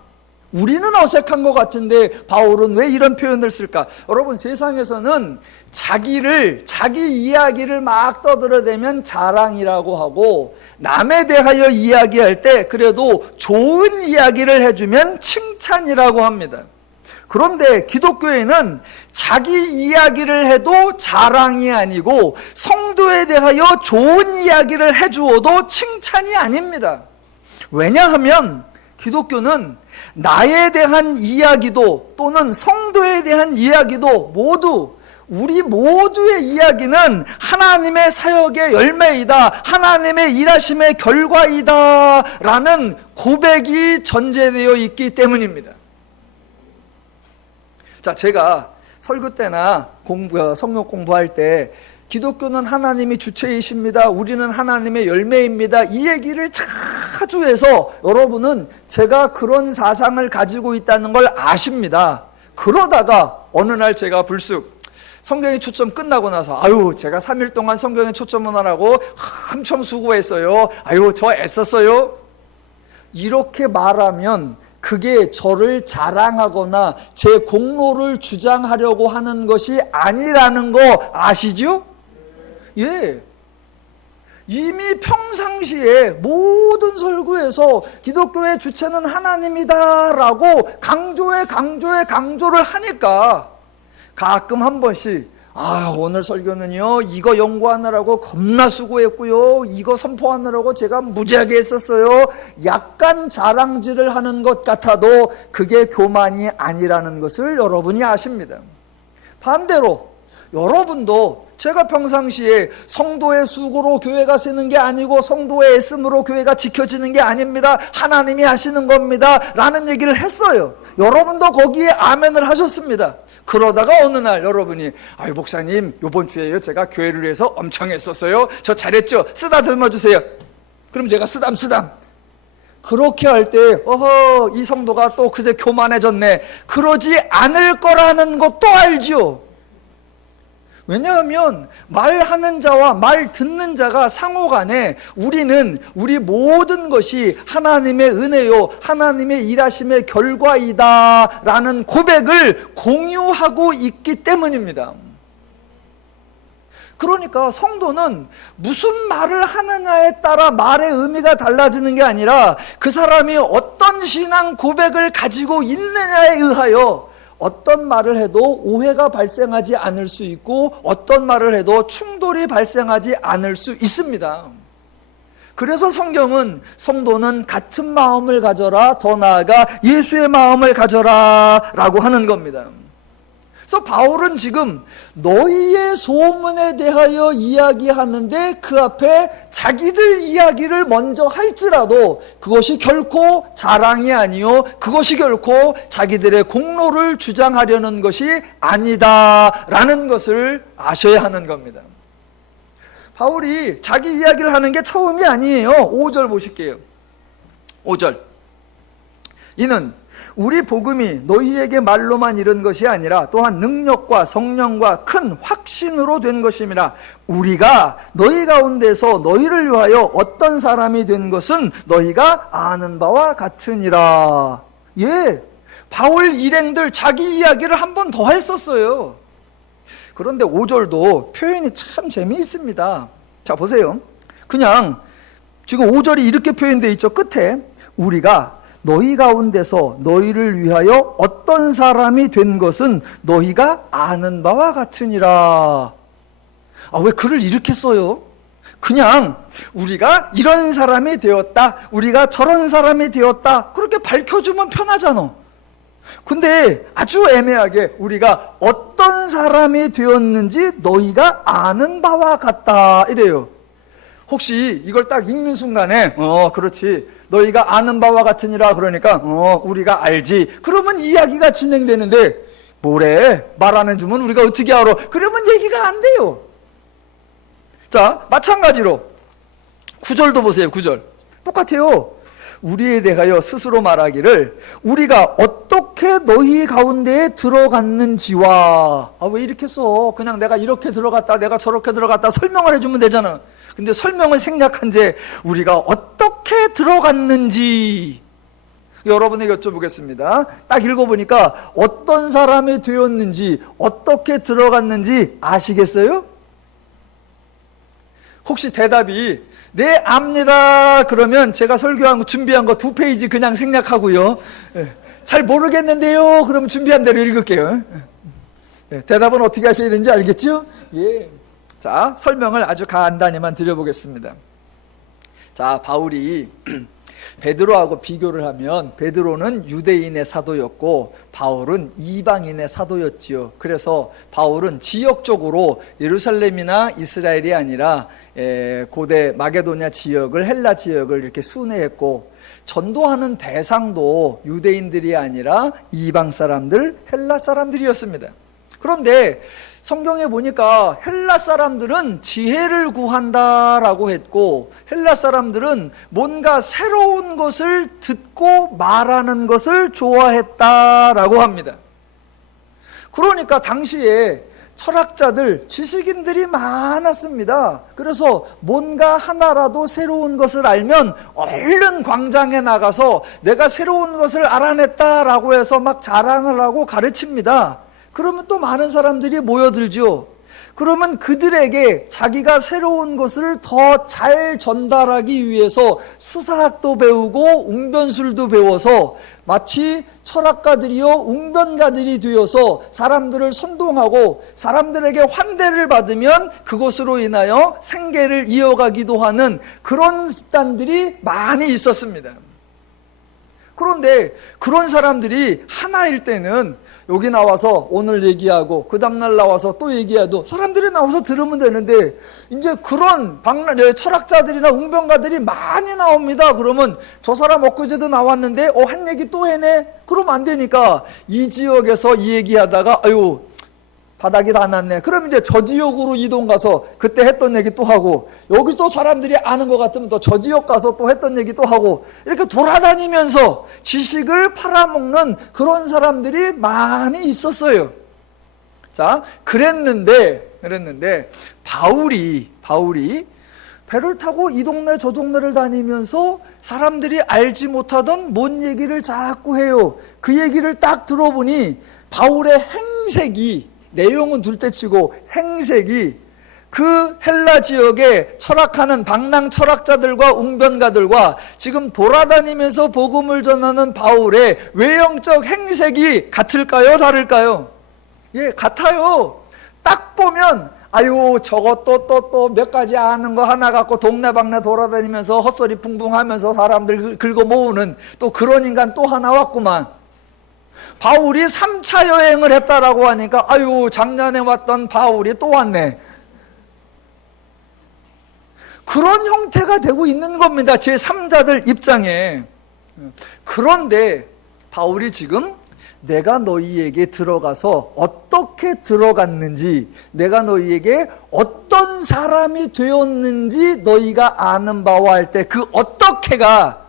우리는 어색한 것 같은데 바울은 왜 이런 표현을 쓸까? 여러분 세상에서는 자기 이야기를 막 떠들어대면 자랑이라고 하고, 남에 대하여 이야기할 때 그래도 좋은 이야기를 해주면 칭찬이라고 합니다. 그런데 기독교에는 자기 이야기를 해도 자랑이 아니고 성도에 대하여 좋은 이야기를 해주어도 칭찬이 아닙니다. 왜냐하면 기독교는 나에 대한 이야기도 또는 성도에 대한 이야기도 모두 우리 모두의 이야기는 하나님의 사역의 열매이다, 하나님의 일하심의 결과이다 라는 고백이 전제되어 있기 때문입니다. 자, 제가 설교 때나 성경 공부할 때 기독교는 하나님이 주체이십니다, 우리는 하나님의 열매입니다, 이 얘기를 자주 해서 여러분은 제가 그런 사상을 가지고 있다는 걸 아십니다. 그러다가 어느 날 제가 불쑥 성경의 초점 끝나고 나서 제가 3일 동안 성경의 초점을 하라고 엄청 수고했어요, 저 애썼어요, 이렇게 말하면 그게 저를 자랑하거나 제 공로를 주장하려고 하는 것이 아니라는 거 아시죠? 예. 이미 평상시에 모든 설교에서 기독교의 주체는 하나님이다라고 강조를 하니까 가끔 한 번씩 오늘 설교는요, 이거 연구하느라고 겁나 수고했고요, 이거 선포하느라고 제가 무지하게 했었어요, 약간 자랑질을 하는 것 같아도 그게 교만이 아니라는 것을 여러분이 아십니다. 반대로 여러분도 제가 평상시에 성도의 수고로 교회가 쓰는 게 아니고 성도의 애씀으로 교회가 지켜지는 게 아닙니다, 하나님이 하시는 겁니다 라는 얘기를 했어요. 여러분도 거기에 아멘을 하셨습니다. 그러다가 어느 날 여러분이 목사님, 요번 주에요 제가 교회를 위해서 엄청 했었어요, 저 잘했죠, 쓰다듬어 주세요. 그럼 제가 쓰담 그렇게 할 때 이 성도가 또 그새 교만해졌네, 그러지 않을 거라는 것도 알죠. 왜냐하면 말하는 자와 말 듣는 자가 상호간에 우리는 우리 모든 것이 하나님의 은혜요, 하나님의 일하심의 결과이다 라는 고백을 공유하고 있기 때문입니다. 그러니까 성도는 무슨 말을 하느냐에 따라 말의 의미가 달라지는 게 아니라 그 사람이 어떤 신앙 고백을 가지고 있느냐에 의하여 어떤 말을 해도 오해가 발생하지 않을 수 있고 어떤 말을 해도 충돌이 발생하지 않을 수 있습니다. 그래서 성경은 성도는 같은 마음을 가져라, 더 나아가 예수의 마음을 가져라 라고 하는 겁니다. 그래서 바울은 지금 너희의 소문에 대하여 이야기하는데 그 앞에 자기들 이야기를 먼저 할지라도 그것이 결코 자랑이 아니요, 그것이 결코 자기들의 공로를 주장하려는 것이 아니다라는 것을 아셔야 하는 겁니다. 바울이 자기 이야기를 하는 게 처음이 아니에요. 5절 보실게요. 5절. 이는 우리 복음이 너희에게 말로만 이른 것이 아니라 또한 능력과 성령과 큰 확신으로 된 것임이라. 우리가 너희 가운데서 너희를 위하여 어떤 사람이 된 것은 너희가 아는 바와 같으니라. 예, 바울 일행들 자기 이야기를 한 번 더 했었어요. 그런데 5절도 표현이 참 재미있습니다. 자, 보세요. 그냥 지금 5절이 이렇게 표현되어 있죠. 끝에 우리가 너희 가운데서 너희를 위하여 어떤 사람이 된 것은 너희가 아는 바와 같으니라. 왜 글을 이렇게 써요? 그냥 우리가 이런 사람이 되었다, 우리가 저런 사람이 되었다, 그렇게 밝혀주면 편하잖아. 근데 아주 애매하게 우리가 어떤 사람이 되었는지 너희가 아는 바와 같다 이래요. 혹시 이걸 딱 읽는 순간에 그렇지, 너희가 아는 바와 같으니라 그러니까 우리가 알지, 그러면 이야기가 진행되는데 뭐래? 말 안 해주면 우리가 어떻게 알아? 그러면 얘기가 안 돼요. 자, 마찬가지로 9절도 보세요. 9절 똑같아요. 우리에 대하여 스스로 말하기를 우리가 어떻게 너희 가운데에 들어갔는지와. 왜 이렇게 써? 그냥 내가 이렇게 들어갔다, 내가 저렇게 들어갔다 설명을 해주면 되잖아. 근데 설명을 생략한 채 우리가 어떻게 들어갔는지 여러분에게 여쭤보겠습니다. 딱 읽어보니까 어떤 사람이 되었는지, 어떻게 들어갔는지 아시겠어요? 혹시 대답이 네, 압니다 그러면 제가 설교한 거, 준비한 거 2페이지 그냥 생략하고요. 잘 모르겠는데요 그러면 준비한 대로 읽을게요. 대답은 어떻게 하셔야 되는지 알겠죠? 예. 자, 설명을 아주 간단히만 드려보겠습니다. 자, 바울이 베드로하고 비교를 하면 베드로는 유대인의 사도였고 바울은 이방인의 사도였지요. 그래서 바울은 지역적으로 예루살렘이나 이스라엘이 아니라 고대 마게도냐 지역을, 헬라 지역을 이렇게 순회했고, 전도하는 대상도 유대인들이 아니라 이방 사람들, 헬라 사람들이었습니다. 그런데 성경에 보니까 헬라 사람들은 지혜를 구한다라고 했고, 헬라 사람들은 뭔가 새로운 것을 듣고 말하는 것을 좋아했다라고 합니다. 그러니까 당시에 철학자들, 지식인들이 많았습니다. 그래서 뭔가 하나라도 새로운 것을 알면 얼른 광장에 나가서 내가 새로운 것을 알아냈다라고 해서 막 자랑을 하고 가르칩니다. 그러면 또 많은 사람들이 모여들죠. 그러면 그들에게 자기가 새로운 것을 더 잘 전달하기 위해서 수사학도 배우고 웅변술도 배워서 마치 철학가들이요 웅변가들이 되어서 사람들을 선동하고 사람들에게 환대를 받으면 그것으로 인하여 생계를 이어가기도 하는 그런 집단들이 많이 있었습니다. 그런데 그런 사람들이 하나일 때는 여기 나와서 오늘 얘기하고 그 다음날 나와서 또 얘기해도 사람들이 나와서 들으면 되는데, 이제 그런 철학자들이나 웅변가들이 많이 나옵니다. 그러면 저 사람 엊그제도 나왔는데 한 얘기 또 해네? 그러면 안 되니까 이 지역에서 이 얘기하다가 아유 바닥이 다 났네. 그럼 이제 저 지역으로 이동 가서 그때 했던 얘기 또 하고, 여기서 사람들이 아는 것 같으면 또 저 지역 가서 또 했던 얘기 또 하고, 이렇게 돌아다니면서 지식을 팔아먹는 그런 사람들이 많이 있었어요. 자, 그랬는데 바울이 배를 타고 이 동네 저 동네를 다니면서 사람들이 알지 못하던 뭔 얘기를 자꾸 해요. 그 얘기를 딱 들어보니 바울의 행색이, 내용은 둘째치고 행색이 그 헬라 지역에 철학하는 방랑 철학자들과 웅변가들과 지금 돌아다니면서 복음을 전하는 바울의 외형적 행색이 같을까요? 다를까요? 예, 같아요. 딱 보면 아유 저것도 또 몇 가지 아는 거 하나 갖고 동네방네 돌아다니면서 헛소리 붕붕하면서 사람들 긁어 모으는 또 그런 인간 또 하나 왔구만. 바울이 3차 여행을 했다라고 하니까 아유 작년에 왔던 바울이 또 왔네. 그런 형태가 되고 있는 겁니다. 제3자들 입장에. 그런데 바울이 지금 내가 너희에게 들어가서 어떻게 들어갔는지, 내가 너희에게 어떤 사람이 되었는지 너희가 아는 바와 할 때 그 어떻게가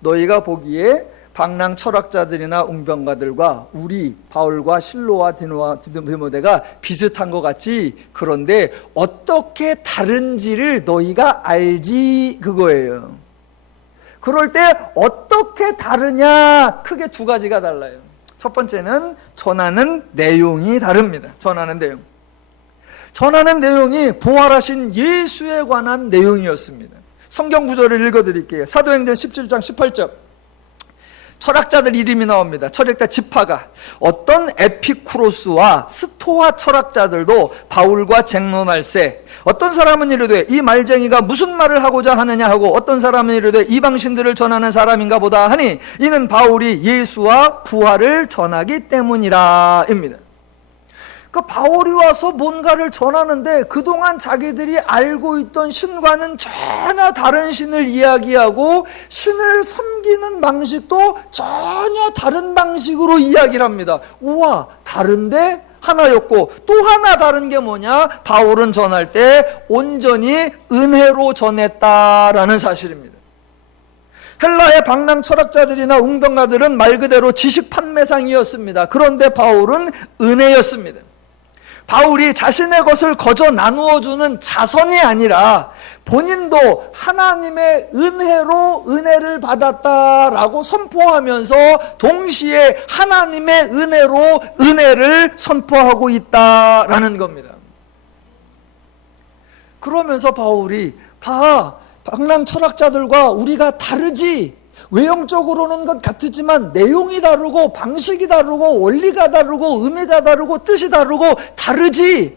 너희가 보기에 방랑 철학자들이나 웅변가들과 우리 바울과 실로와 디모데가 비슷한 것 같지, 그런데 어떻게 다른지를 너희가 알지, 그거예요. 그럴 때 어떻게 다르냐, 크게 두 가지가 달라요. 첫 번째는 전하는 내용이 다릅니다. 전하는 내용이 부활하신 예수에 관한 내용이었습니다. 성경 구절을 읽어드릴게요. 사도행전 17장 18절. 철학자들 이름이 나옵니다. 철학자 지파가, 어떤 에피쿠로스와 스토아 철학자들도 바울과 쟁론할세, 어떤 사람은 이르되 이 말쟁이가 무슨 말을 하고자 하느냐 하고, 어떤 사람은 이르되 이방신들을 전하는 사람인가 보다 하니 이는 바울이 예수와 부활을 전하기 때문이라 입니다. 그 바울이 와서 뭔가를 전하는데 그동안 자기들이 알고 있던 신과는 전혀 다른 신을 이야기하고 신을 섬기는 방식도 전혀 다른 방식으로 이야기를 합니다. 우와, 다른데 하나였고, 또 하나 다른 게 뭐냐? 바울은 전할 때 온전히 은혜로 전했다라는 사실입니다. 헬라의 방랑 철학자들이나 웅변가들은 말 그대로 지식 판매상이었습니다. 그런데 바울은 은혜였습니다. 바울이 자신의 것을 거저 나누어주는 자선이 아니라 본인도 하나님의 은혜로 은혜를 받았다라고 선포하면서 동시에 하나님의 은혜로 은혜를 선포하고 있다라는 겁니다. 그러면서 바울이 다 방랑 철학자들과 우리가 다르지, 외형적으로는 것 같지만 내용이 다르고 방식이 다르고 원리가 다르고 의미가 다르고 뜻이 다르고 다르지.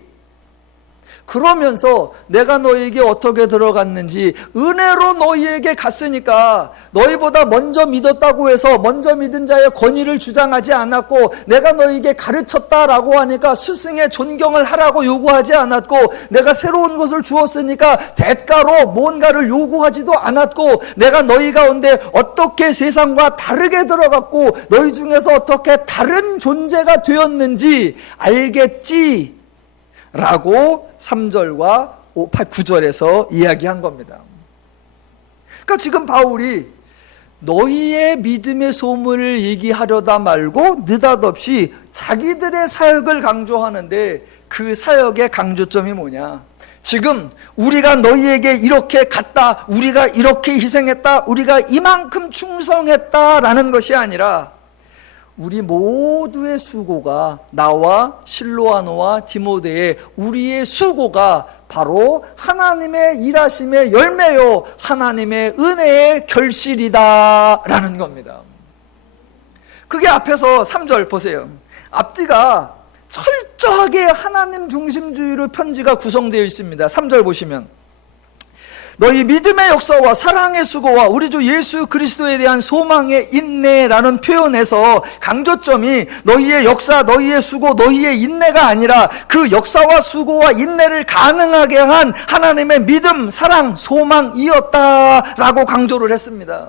그러면서 내가 너희에게 어떻게 들어갔는지, 은혜로 너희에게 갔으니까 너희보다 먼저 믿었다고 해서 먼저 믿은 자의 권위를 주장하지 않았고, 내가 너희에게 가르쳤다라고 하니까 스승의 존경을 하라고 요구하지 않았고, 내가 새로운 것을 주었으니까 대가로 뭔가를 요구하지도 않았고, 내가 너희 가운데 어떻게 세상과 다르게 들어갔고 너희 중에서 어떻게 다른 존재가 되었는지 알겠지? 라고 3절과 9절에서 이야기한 겁니다. 그러니까 지금 바울이 너희의 믿음의 소문을 얘기하려다 말고 느닷없이 자기들의 사역을 강조하는데, 그 사역의 강조점이 뭐냐? 지금 우리가 너희에게 이렇게 갔다, 우리가 이렇게 희생했다, 우리가 이만큼 충성했다라는 것이 아니라 우리 모두의 수고가, 나와 실로아노와 디모데의 우리의 수고가 바로 하나님의 일하심의 열매요, 하나님의 은혜의 결실이다 라는 겁니다. 그게 앞에서 3절 보세요. 앞뒤가 철저하게 하나님 중심주의로 편지가 구성되어 있습니다. 3절 보시면, 너희 믿음의 역사와 사랑의 수고와 우리 주 예수 그리스도에 대한 소망의 인내라는 표현에서 강조점이 너희의 역사, 너희의 수고, 너희의 인내가 아니라 그 역사와 수고와 인내를 가능하게 한 하나님의 믿음, 사랑, 소망이었다라고 강조를 했습니다.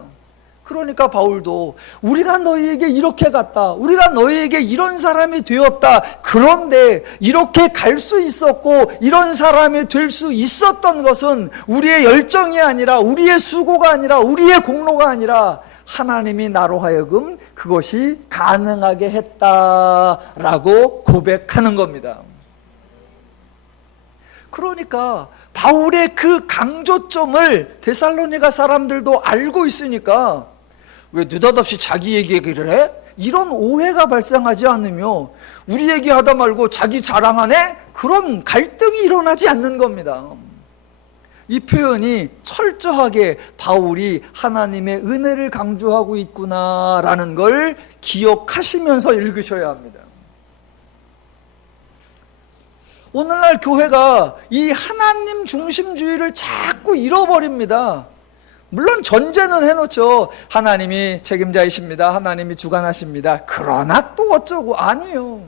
그러니까 바울도 우리가 너희에게 이렇게 갔다, 우리가 너희에게 이런 사람이 되었다, 그런데 이렇게 갈 수 있었고 이런 사람이 될 수 있었던 것은 우리의 열정이 아니라, 우리의 수고가 아니라, 우리의 공로가 아니라 하나님이 나로 하여금 그것이 가능하게 했다라고 고백하는 겁니다. 그러니까 바울의 그 강조점을 데살로니가 사람들도 알고 있으니까 왜 느닷없이 자기 얘기를 해? 이런 오해가 발생하지 않으며 우리 얘기하다 말고 자기 자랑하네? 그런 갈등이 일어나지 않는 겁니다. 이 표현이 철저하게 바울이 하나님의 은혜를 강조하고 있구나라는 걸 기억하시면서 읽으셔야 합니다. 오늘날 교회가 이 하나님 중심주의를 자꾸 잃어버립니다. 물론 전제는 해놓죠. 하나님이 책임자이십니다. 하나님이 주관하십니다. 그러나 또 어쩌고? 아니에요.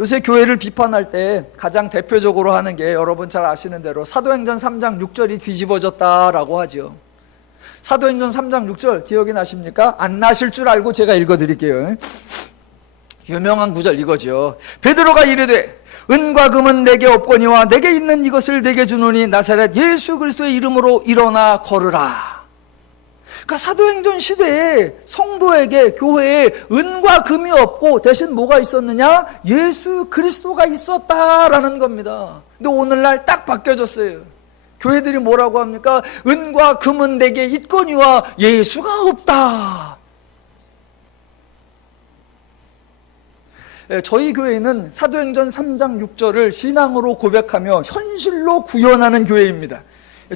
요새 교회를 비판할 때 가장 대표적으로 하는 게 여러분 잘 아시는 대로 사도행전 3장 6절이 뒤집어졌다라고 하죠. 사도행전 3장 6절 기억이 나십니까? 안 나실 줄 알고 제가 읽어드릴게요. 유명한 구절 이거죠. 베드로가 이르되 은과 금은 내게 없거니와 내게 있는 이것을 내게 주노니 나사렛 예수 그리스도의 이름으로 일어나 걸으라. 그러니까 사도행전 시대에 성도에게, 교회에 은과 금이 없고 대신 뭐가 있었느냐? 예수 그리스도가 있었다라는 겁니다. 근데 오늘날 딱 바뀌어졌어요. 교회들이 뭐라고 합니까? 은과 금은 내게 있거니와 예수가 없다. 저희 교회는 사도행전 3장 6절을 신앙으로 고백하며 현실로 구현하는 교회입니다.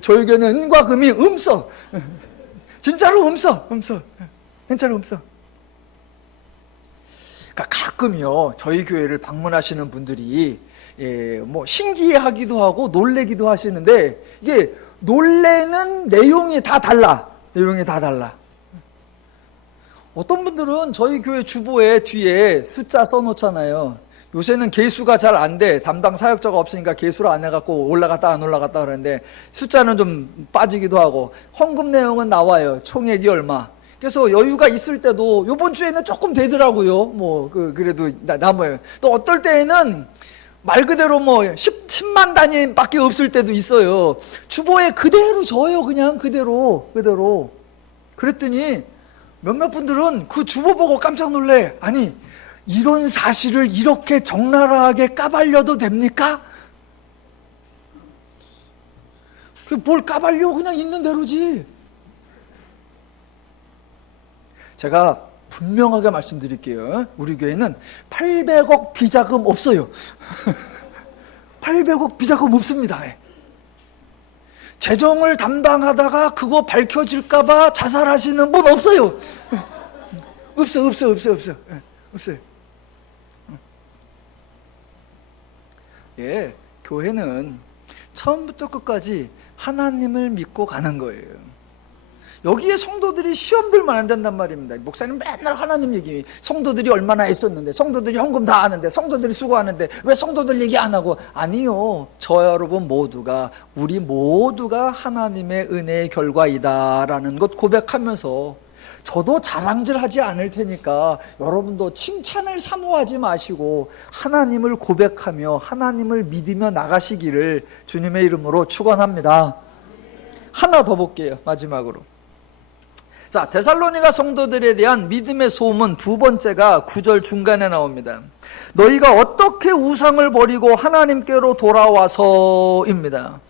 저희 교회는 은과 금이 없어. 진짜로 없어. 진짜로 없어. 그러니까 가끔요, 저희 교회를 방문하시는 분들이 뭐 신기해하기도 하고 놀래기도 하시는데, 이게 놀래는 내용이 다 달라. 어떤 분들은 저희 교회 주보에 뒤에 숫자 써놓잖아요. 요새는 계수가 잘 안 돼. 담당 사역자가 없으니까 계수를 안 해갖고 올라갔다 안 올라갔다 그러는데 숫자는 좀 빠지기도 하고, 헌금 내용은 나와요. 총액이 얼마. 그래서 여유가 있을 때도 요번 주에는 조금 되더라고요. 그래도 남아요. 또 어떨 때에는 말 그대로 10만 단위밖에 없을 때도 있어요. 주보에 그대로 줘요. 그냥 그대로. 그랬더니 몇몇 분들은 그 주보 보고 깜짝 놀래. 아니, 이런 사실을 이렇게 적나라하게 까발려도 됩니까? 뭘 까발려? 그냥 있는 대로지. 제가 분명하게 말씀드릴게요. 우리 교회는 800억 비자금 없어요. 800억 비자금 없습니다. 재정을 담당하다가 그거 밝혀질까봐 자살하시는 분 없어요. 없어요. 예, 교회는 처음부터 끝까지 하나님을 믿고 가는 거예요. 여기에 성도들이 시험들만 안 된단 말입니다. 목사님 맨날 하나님 얘기, 성도들이 얼마나 애썼는데, 성도들이 헌금 다 하는데, 성도들이 수고하는데 왜 성도들 얘기 안 하고? 아니요, 저 여러분 모두가, 우리 모두가 하나님의 은혜의 결과이다라는 것 고백하면서, 저도 자랑질하지 않을 테니까 여러분도 칭찬을 사모하지 마시고 하나님을 고백하며 하나님을 믿으며 나가시기를 주님의 이름으로 축원합니다. 하나 더 볼게요. 마지막으로. 자, 데살로니가 성도들에 대한 믿음의 소문 두 번째가 9절 중간에 나옵니다. 너희가 어떻게 우상을 버리고 하나님께로 돌아와서입니다.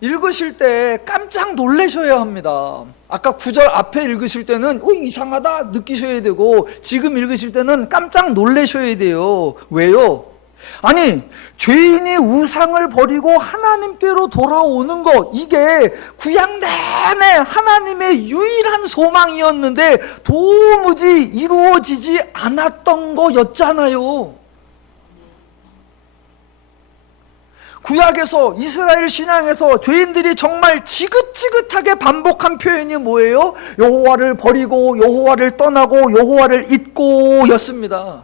읽으실 때 깜짝 놀라셔야 합니다. 아까 9절 앞에 읽으실 때는 이상하다 느끼셔야 되고, 지금 읽으실 때는 깜짝 놀라셔야 돼요. 왜요? 아니, 죄인이 우상을 버리고 하나님께로 돌아오는 것, 이게 구약 내내 하나님의 유일한 소망이었는데 도무지 이루어지지 않았던 거였잖아요. 구약에서, 이스라엘 신앙에서 죄인들이 정말 지긋지긋하게 반복한 표현이 뭐예요? 여호와를 버리고 여호와를 떠나고 여호와를 잊고 였습니다.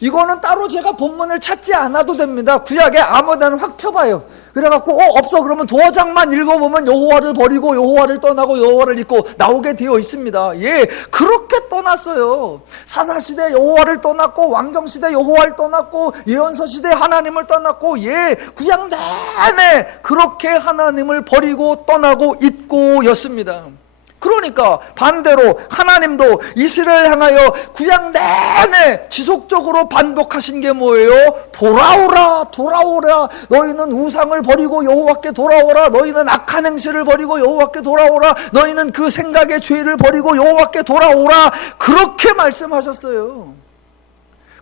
이거는 따로 제가 본문을 찾지 않아도 됩니다. 구약에 아무데나 확 펴봐요. 그래갖고 없어 그러면 도어장만 읽어보면 여호와를 버리고 여호와를 떠나고 여호와를 잊고 나오게 되어 있습니다. 예, 그렇게 떠났어요. 사사시대 여호와를 떠났고, 왕정시대 여호와를 떠났고, 예언서시대 하나님을 떠났고, 예, 구약 내내 그렇게 하나님을 버리고 떠나고 잊고 였습니다. 그러니까 반대로 하나님도 이스라엘 향하여 구약 내내 지속적으로 반복하신 게 뭐예요? 돌아오라, 돌아오라. 너희는 우상을 버리고 여호와께 돌아오라. 너희는 악한 행실을 버리고 여호와께 돌아오라. 너희는 그 생각의 죄를 버리고 여호와께 돌아오라. 그렇게 말씀하셨어요.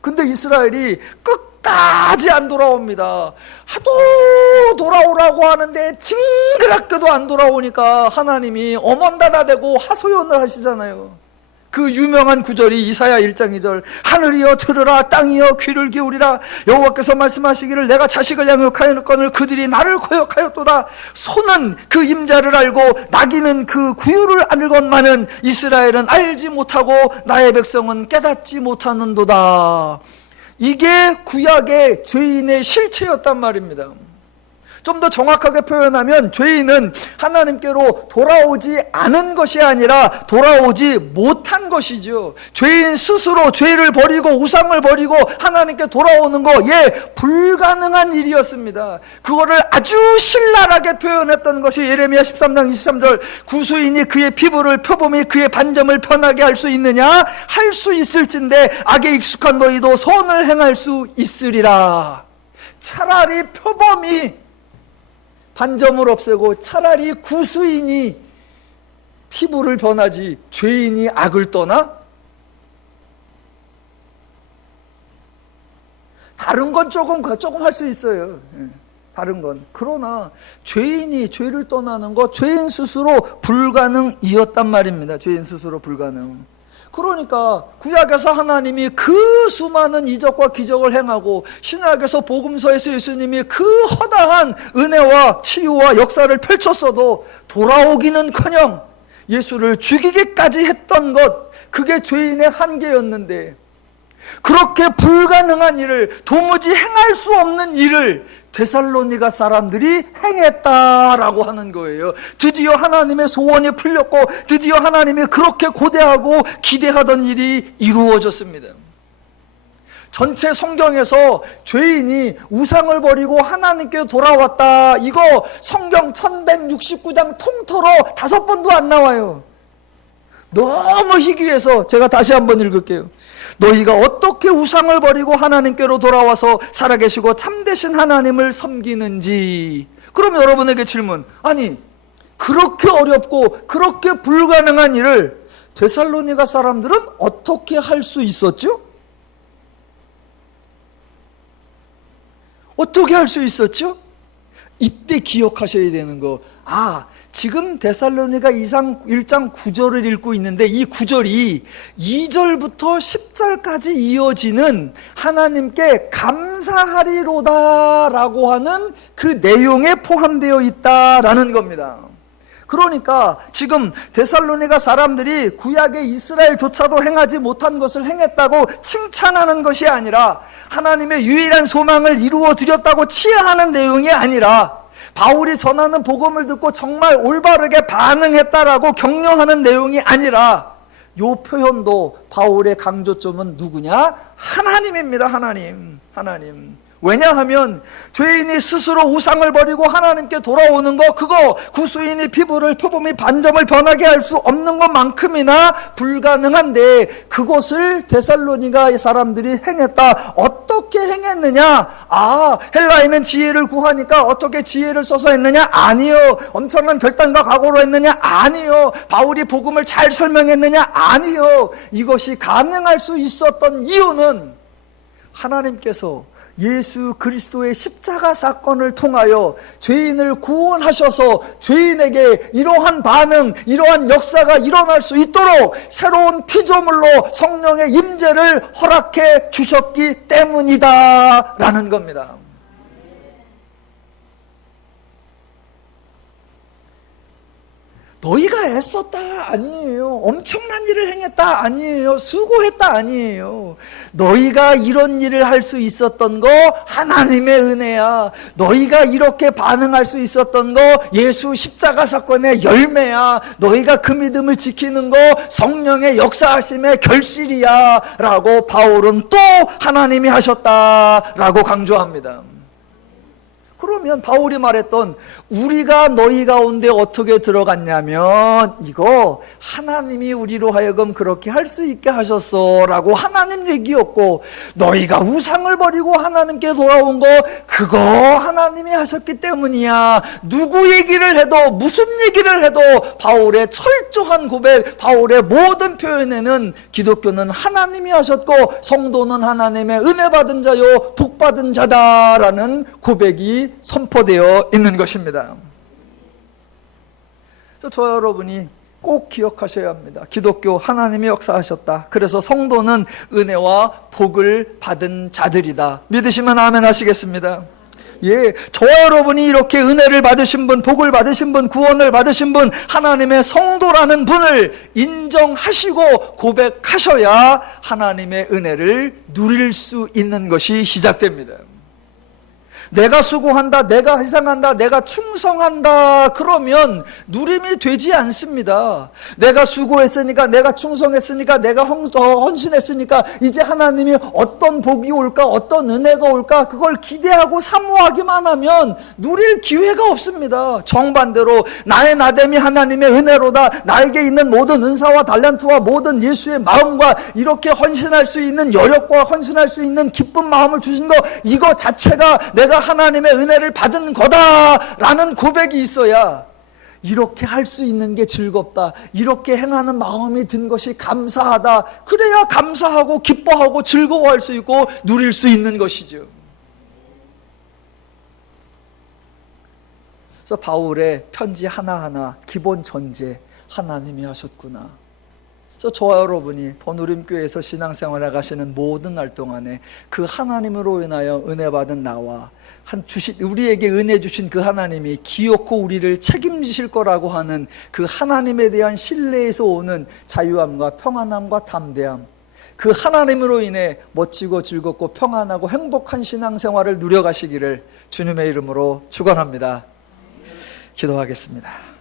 근데 이스라엘이 끝까지 안 돌아옵니다. 하도 돌아오라고 하는데 징그럽게도 안 돌아오니까 하나님이 어먼다다대고 하소연을 하시잖아요. 그 유명한 구절이 이사야 1장 2절, 하늘이여 들으라, 땅이여 귀를 기울이라. 여호와께서 말씀하시기를 내가 자식을 양육하였거늘 그들이 나를 거역하였도다. 소는 그 임자를 알고 나귀는 그 구유를 알건만은 이스라엘은 알지 못하고 나의 백성은 깨닫지 못하는도다. 이게 구약의 죄인의 실체였단 말입니다. 좀 더 정확하게 표현하면 죄인은 하나님께로 돌아오지 않은 것이 아니라 돌아오지 못한 것이죠. 죄인 스스로 죄를 버리고 우상을 버리고 하나님께 돌아오는 거, 예, 불가능한 일이었습니다. 그거를 아주 신랄하게 표현했던 것이 예레미야 13장 23절, 구수인이 그의 피부를 표범이 그의 반점을 편하게 할 수 있느냐? 할 수 있을진데 악에 익숙한 너희도 선을 행할 수 있으리라. 차라리 표범이 반점을 없애고 차라리 구수인이 피부를 변하지 죄인이 악을 떠나? 다른 건 조금 할 수 있어요. 다른 건. 그러나 죄인이 죄를 떠나는 거, 죄인 스스로 불가능이었단 말입니다. 죄인 스스로 불가능. 그러니까 구약에서 하나님이 그 수많은 이적과 기적을 행하고, 신약에서 복음서에서 예수님이 그 허다한 은혜와 치유와 역사를 펼쳤어도 돌아오기는커녕 예수를 죽이기까지 했던 것, 그게 죄인의 한계였는데, 그렇게 불가능한 일을, 도무지 행할 수 없는 일을 데살로니가 사람들이 행했다라고 하는 거예요. 드디어 하나님의 소원이 풀렸고, 드디어 하나님이 그렇게 고대하고 기대하던 일이 이루어졌습니다. 전체 성경에서 죄인이 우상을 버리고 하나님께 돌아왔다, 이거 성경 1169장 통틀어 5번도 안 나와요. 너무 희귀해서 제가 다시 한번 읽을게요. 너희가 어떻게 우상을 버리고 하나님께로 돌아와서 살아계시고 참되신 하나님을 섬기는지. 그럼 여러분에게 질문, 아니 그렇게 어렵고 그렇게 불가능한 일을 데살로니가 사람들은 어떻게 할 수 있었죠? 어떻게 할 수 있었죠? 이때 기억하셔야 되는 거, 지금 데살로니가 1장 9절을 읽고 있는데 이 9절이 2절부터 10절까지 이어지는 하나님께 감사하리로다 라고 하는 그 내용에 포함되어 있다라는 겁니다. 그러니까 지금 데살로니가 사람들이 구약의 이스라엘조차도 행하지 못한 것을 행했다고 칭찬하는 것이 아니라 하나님의 유일한 소망을 이루어 드렸다고 치하하는 내용이 아니라 바울이 전하는 복음을 듣고 정말 올바르게 반응했다라고 격려하는 내용이 아니라 이 표현도 바울의 강조점은 누구냐? 하나님입니다. 하나님. 왜냐하면 죄인이 스스로 우상을 버리고 하나님께 돌아오는 거, 그거 구수인이 표범이 반점을 변하게 할 수 없는 것만큼이나 불가능한데 그것을 데살로니가 사람들이 행했다. 어떻게 행했느냐? 헬라인은 지혜를 구하니까 어떻게 지혜를 써서 했느냐? 아니요. 엄청난 결단과 각오로 했느냐? 아니요. 바울이 복음을 잘 설명했느냐? 아니요. 이것이 가능할 수 있었던 이유는 하나님께서 예수 그리스도의 십자가 사건을 통하여 죄인을 구원하셔서 죄인에게 이러한 반응, 이러한 역사가 일어날 수 있도록 새로운 피조물로 성령의 임재를 허락해 주셨기 때문이다 라는 겁니다. 너희가 애썼다 아니에요. 엄청난 일을 행했다 아니에요. 수고했다 아니에요. 너희가 이런 일을 할 수 있었던 거 하나님의 은혜야. 너희가 이렇게 반응할 수 있었던 거 예수 십자가 사건의 열매야. 너희가 그 믿음을 지키는 거 성령의 역사하심의 결실이야 라고 바울은 또 하나님이 하셨다라고 강조합니다. 그러면 바울이 말했던 우리가 너희 가운데 어떻게 들어갔냐면 이거 하나님이 우리로 하여금 그렇게 할 수 있게 하셨어 라고 하나님 얘기였고, 너희가 우상을 버리고 하나님께 돌아온 거 그거 하나님이 하셨기 때문이야. 누구 얘기를 해도 무슨 얘기를 해도 바울의 철저한 고백, 바울의 모든 표현에는 기독교는 하나님이 하셨고 성도는 하나님의 은혜 받은 자요 복 받은 자다라는 고백이 선포되어 있는 것입니다. 그래서 저 여러분이 꼭 기억하셔야 합니다. 기독교 하나님이 역사하셨다. 그래서 성도는 은혜와 복을 받은 자들이다. 믿으시면 아멘 하시겠습니다. 예, 저와 여러분이 이렇게 은혜를 받으신 분, 복을 받으신 분, 구원을 받으신 분, 하나님의 성도라는 분을 인정하시고 고백하셔야 하나님의 은혜를 누릴 수 있는 것이 시작됩니다. 내가 수고한다, 내가 희생한다, 내가 충성한다 그러면 누림이 되지 않습니다. 내가 수고했으니까, 내가 충성했으니까, 내가 헌신했으니까 이제 하나님이 어떤 복이 올까, 어떤 은혜가 올까 그걸 기대하고 사모하기만 하면 누릴 기회가 없습니다. 정반대로 나의 나됨이 하나님의 은혜로다. 나에게 있는 모든 은사와 달란트와 모든 예수의 마음과 이렇게 헌신할 수 있는 여력과 헌신할 수 있는 기쁜 마음을 주신 거, 이거 자체가 내가 하나님의 은혜를 받은 거다라는 고백이 있어야 이렇게 할 수 있는 게 즐겁다, 이렇게 행하는 마음이 든 것이 감사하다, 그래야 감사하고 기뻐하고 즐거워할 수 있고 누릴 수 있는 것이죠. 그래서 바울의 편지 하나하나 기본 전제 하나님이 하셨구나. 그래서 저와 여러분이 더누림교회에서 신앙생활을 가시는 모든 날 동안에 그 하나님으로 인하여 은혜 받은 나와 우리에게 은혜 주신 그 하나님이 기어코 우리를 책임지실 거라고 하는 그 하나님에 대한 신뢰에서 오는 자유함과 평안함과 담대함, 그 하나님으로 인해 멋지고 즐겁고 평안하고 행복한 신앙생활을 누려가시기를 주님의 이름으로 축원합니다. 기도하겠습니다.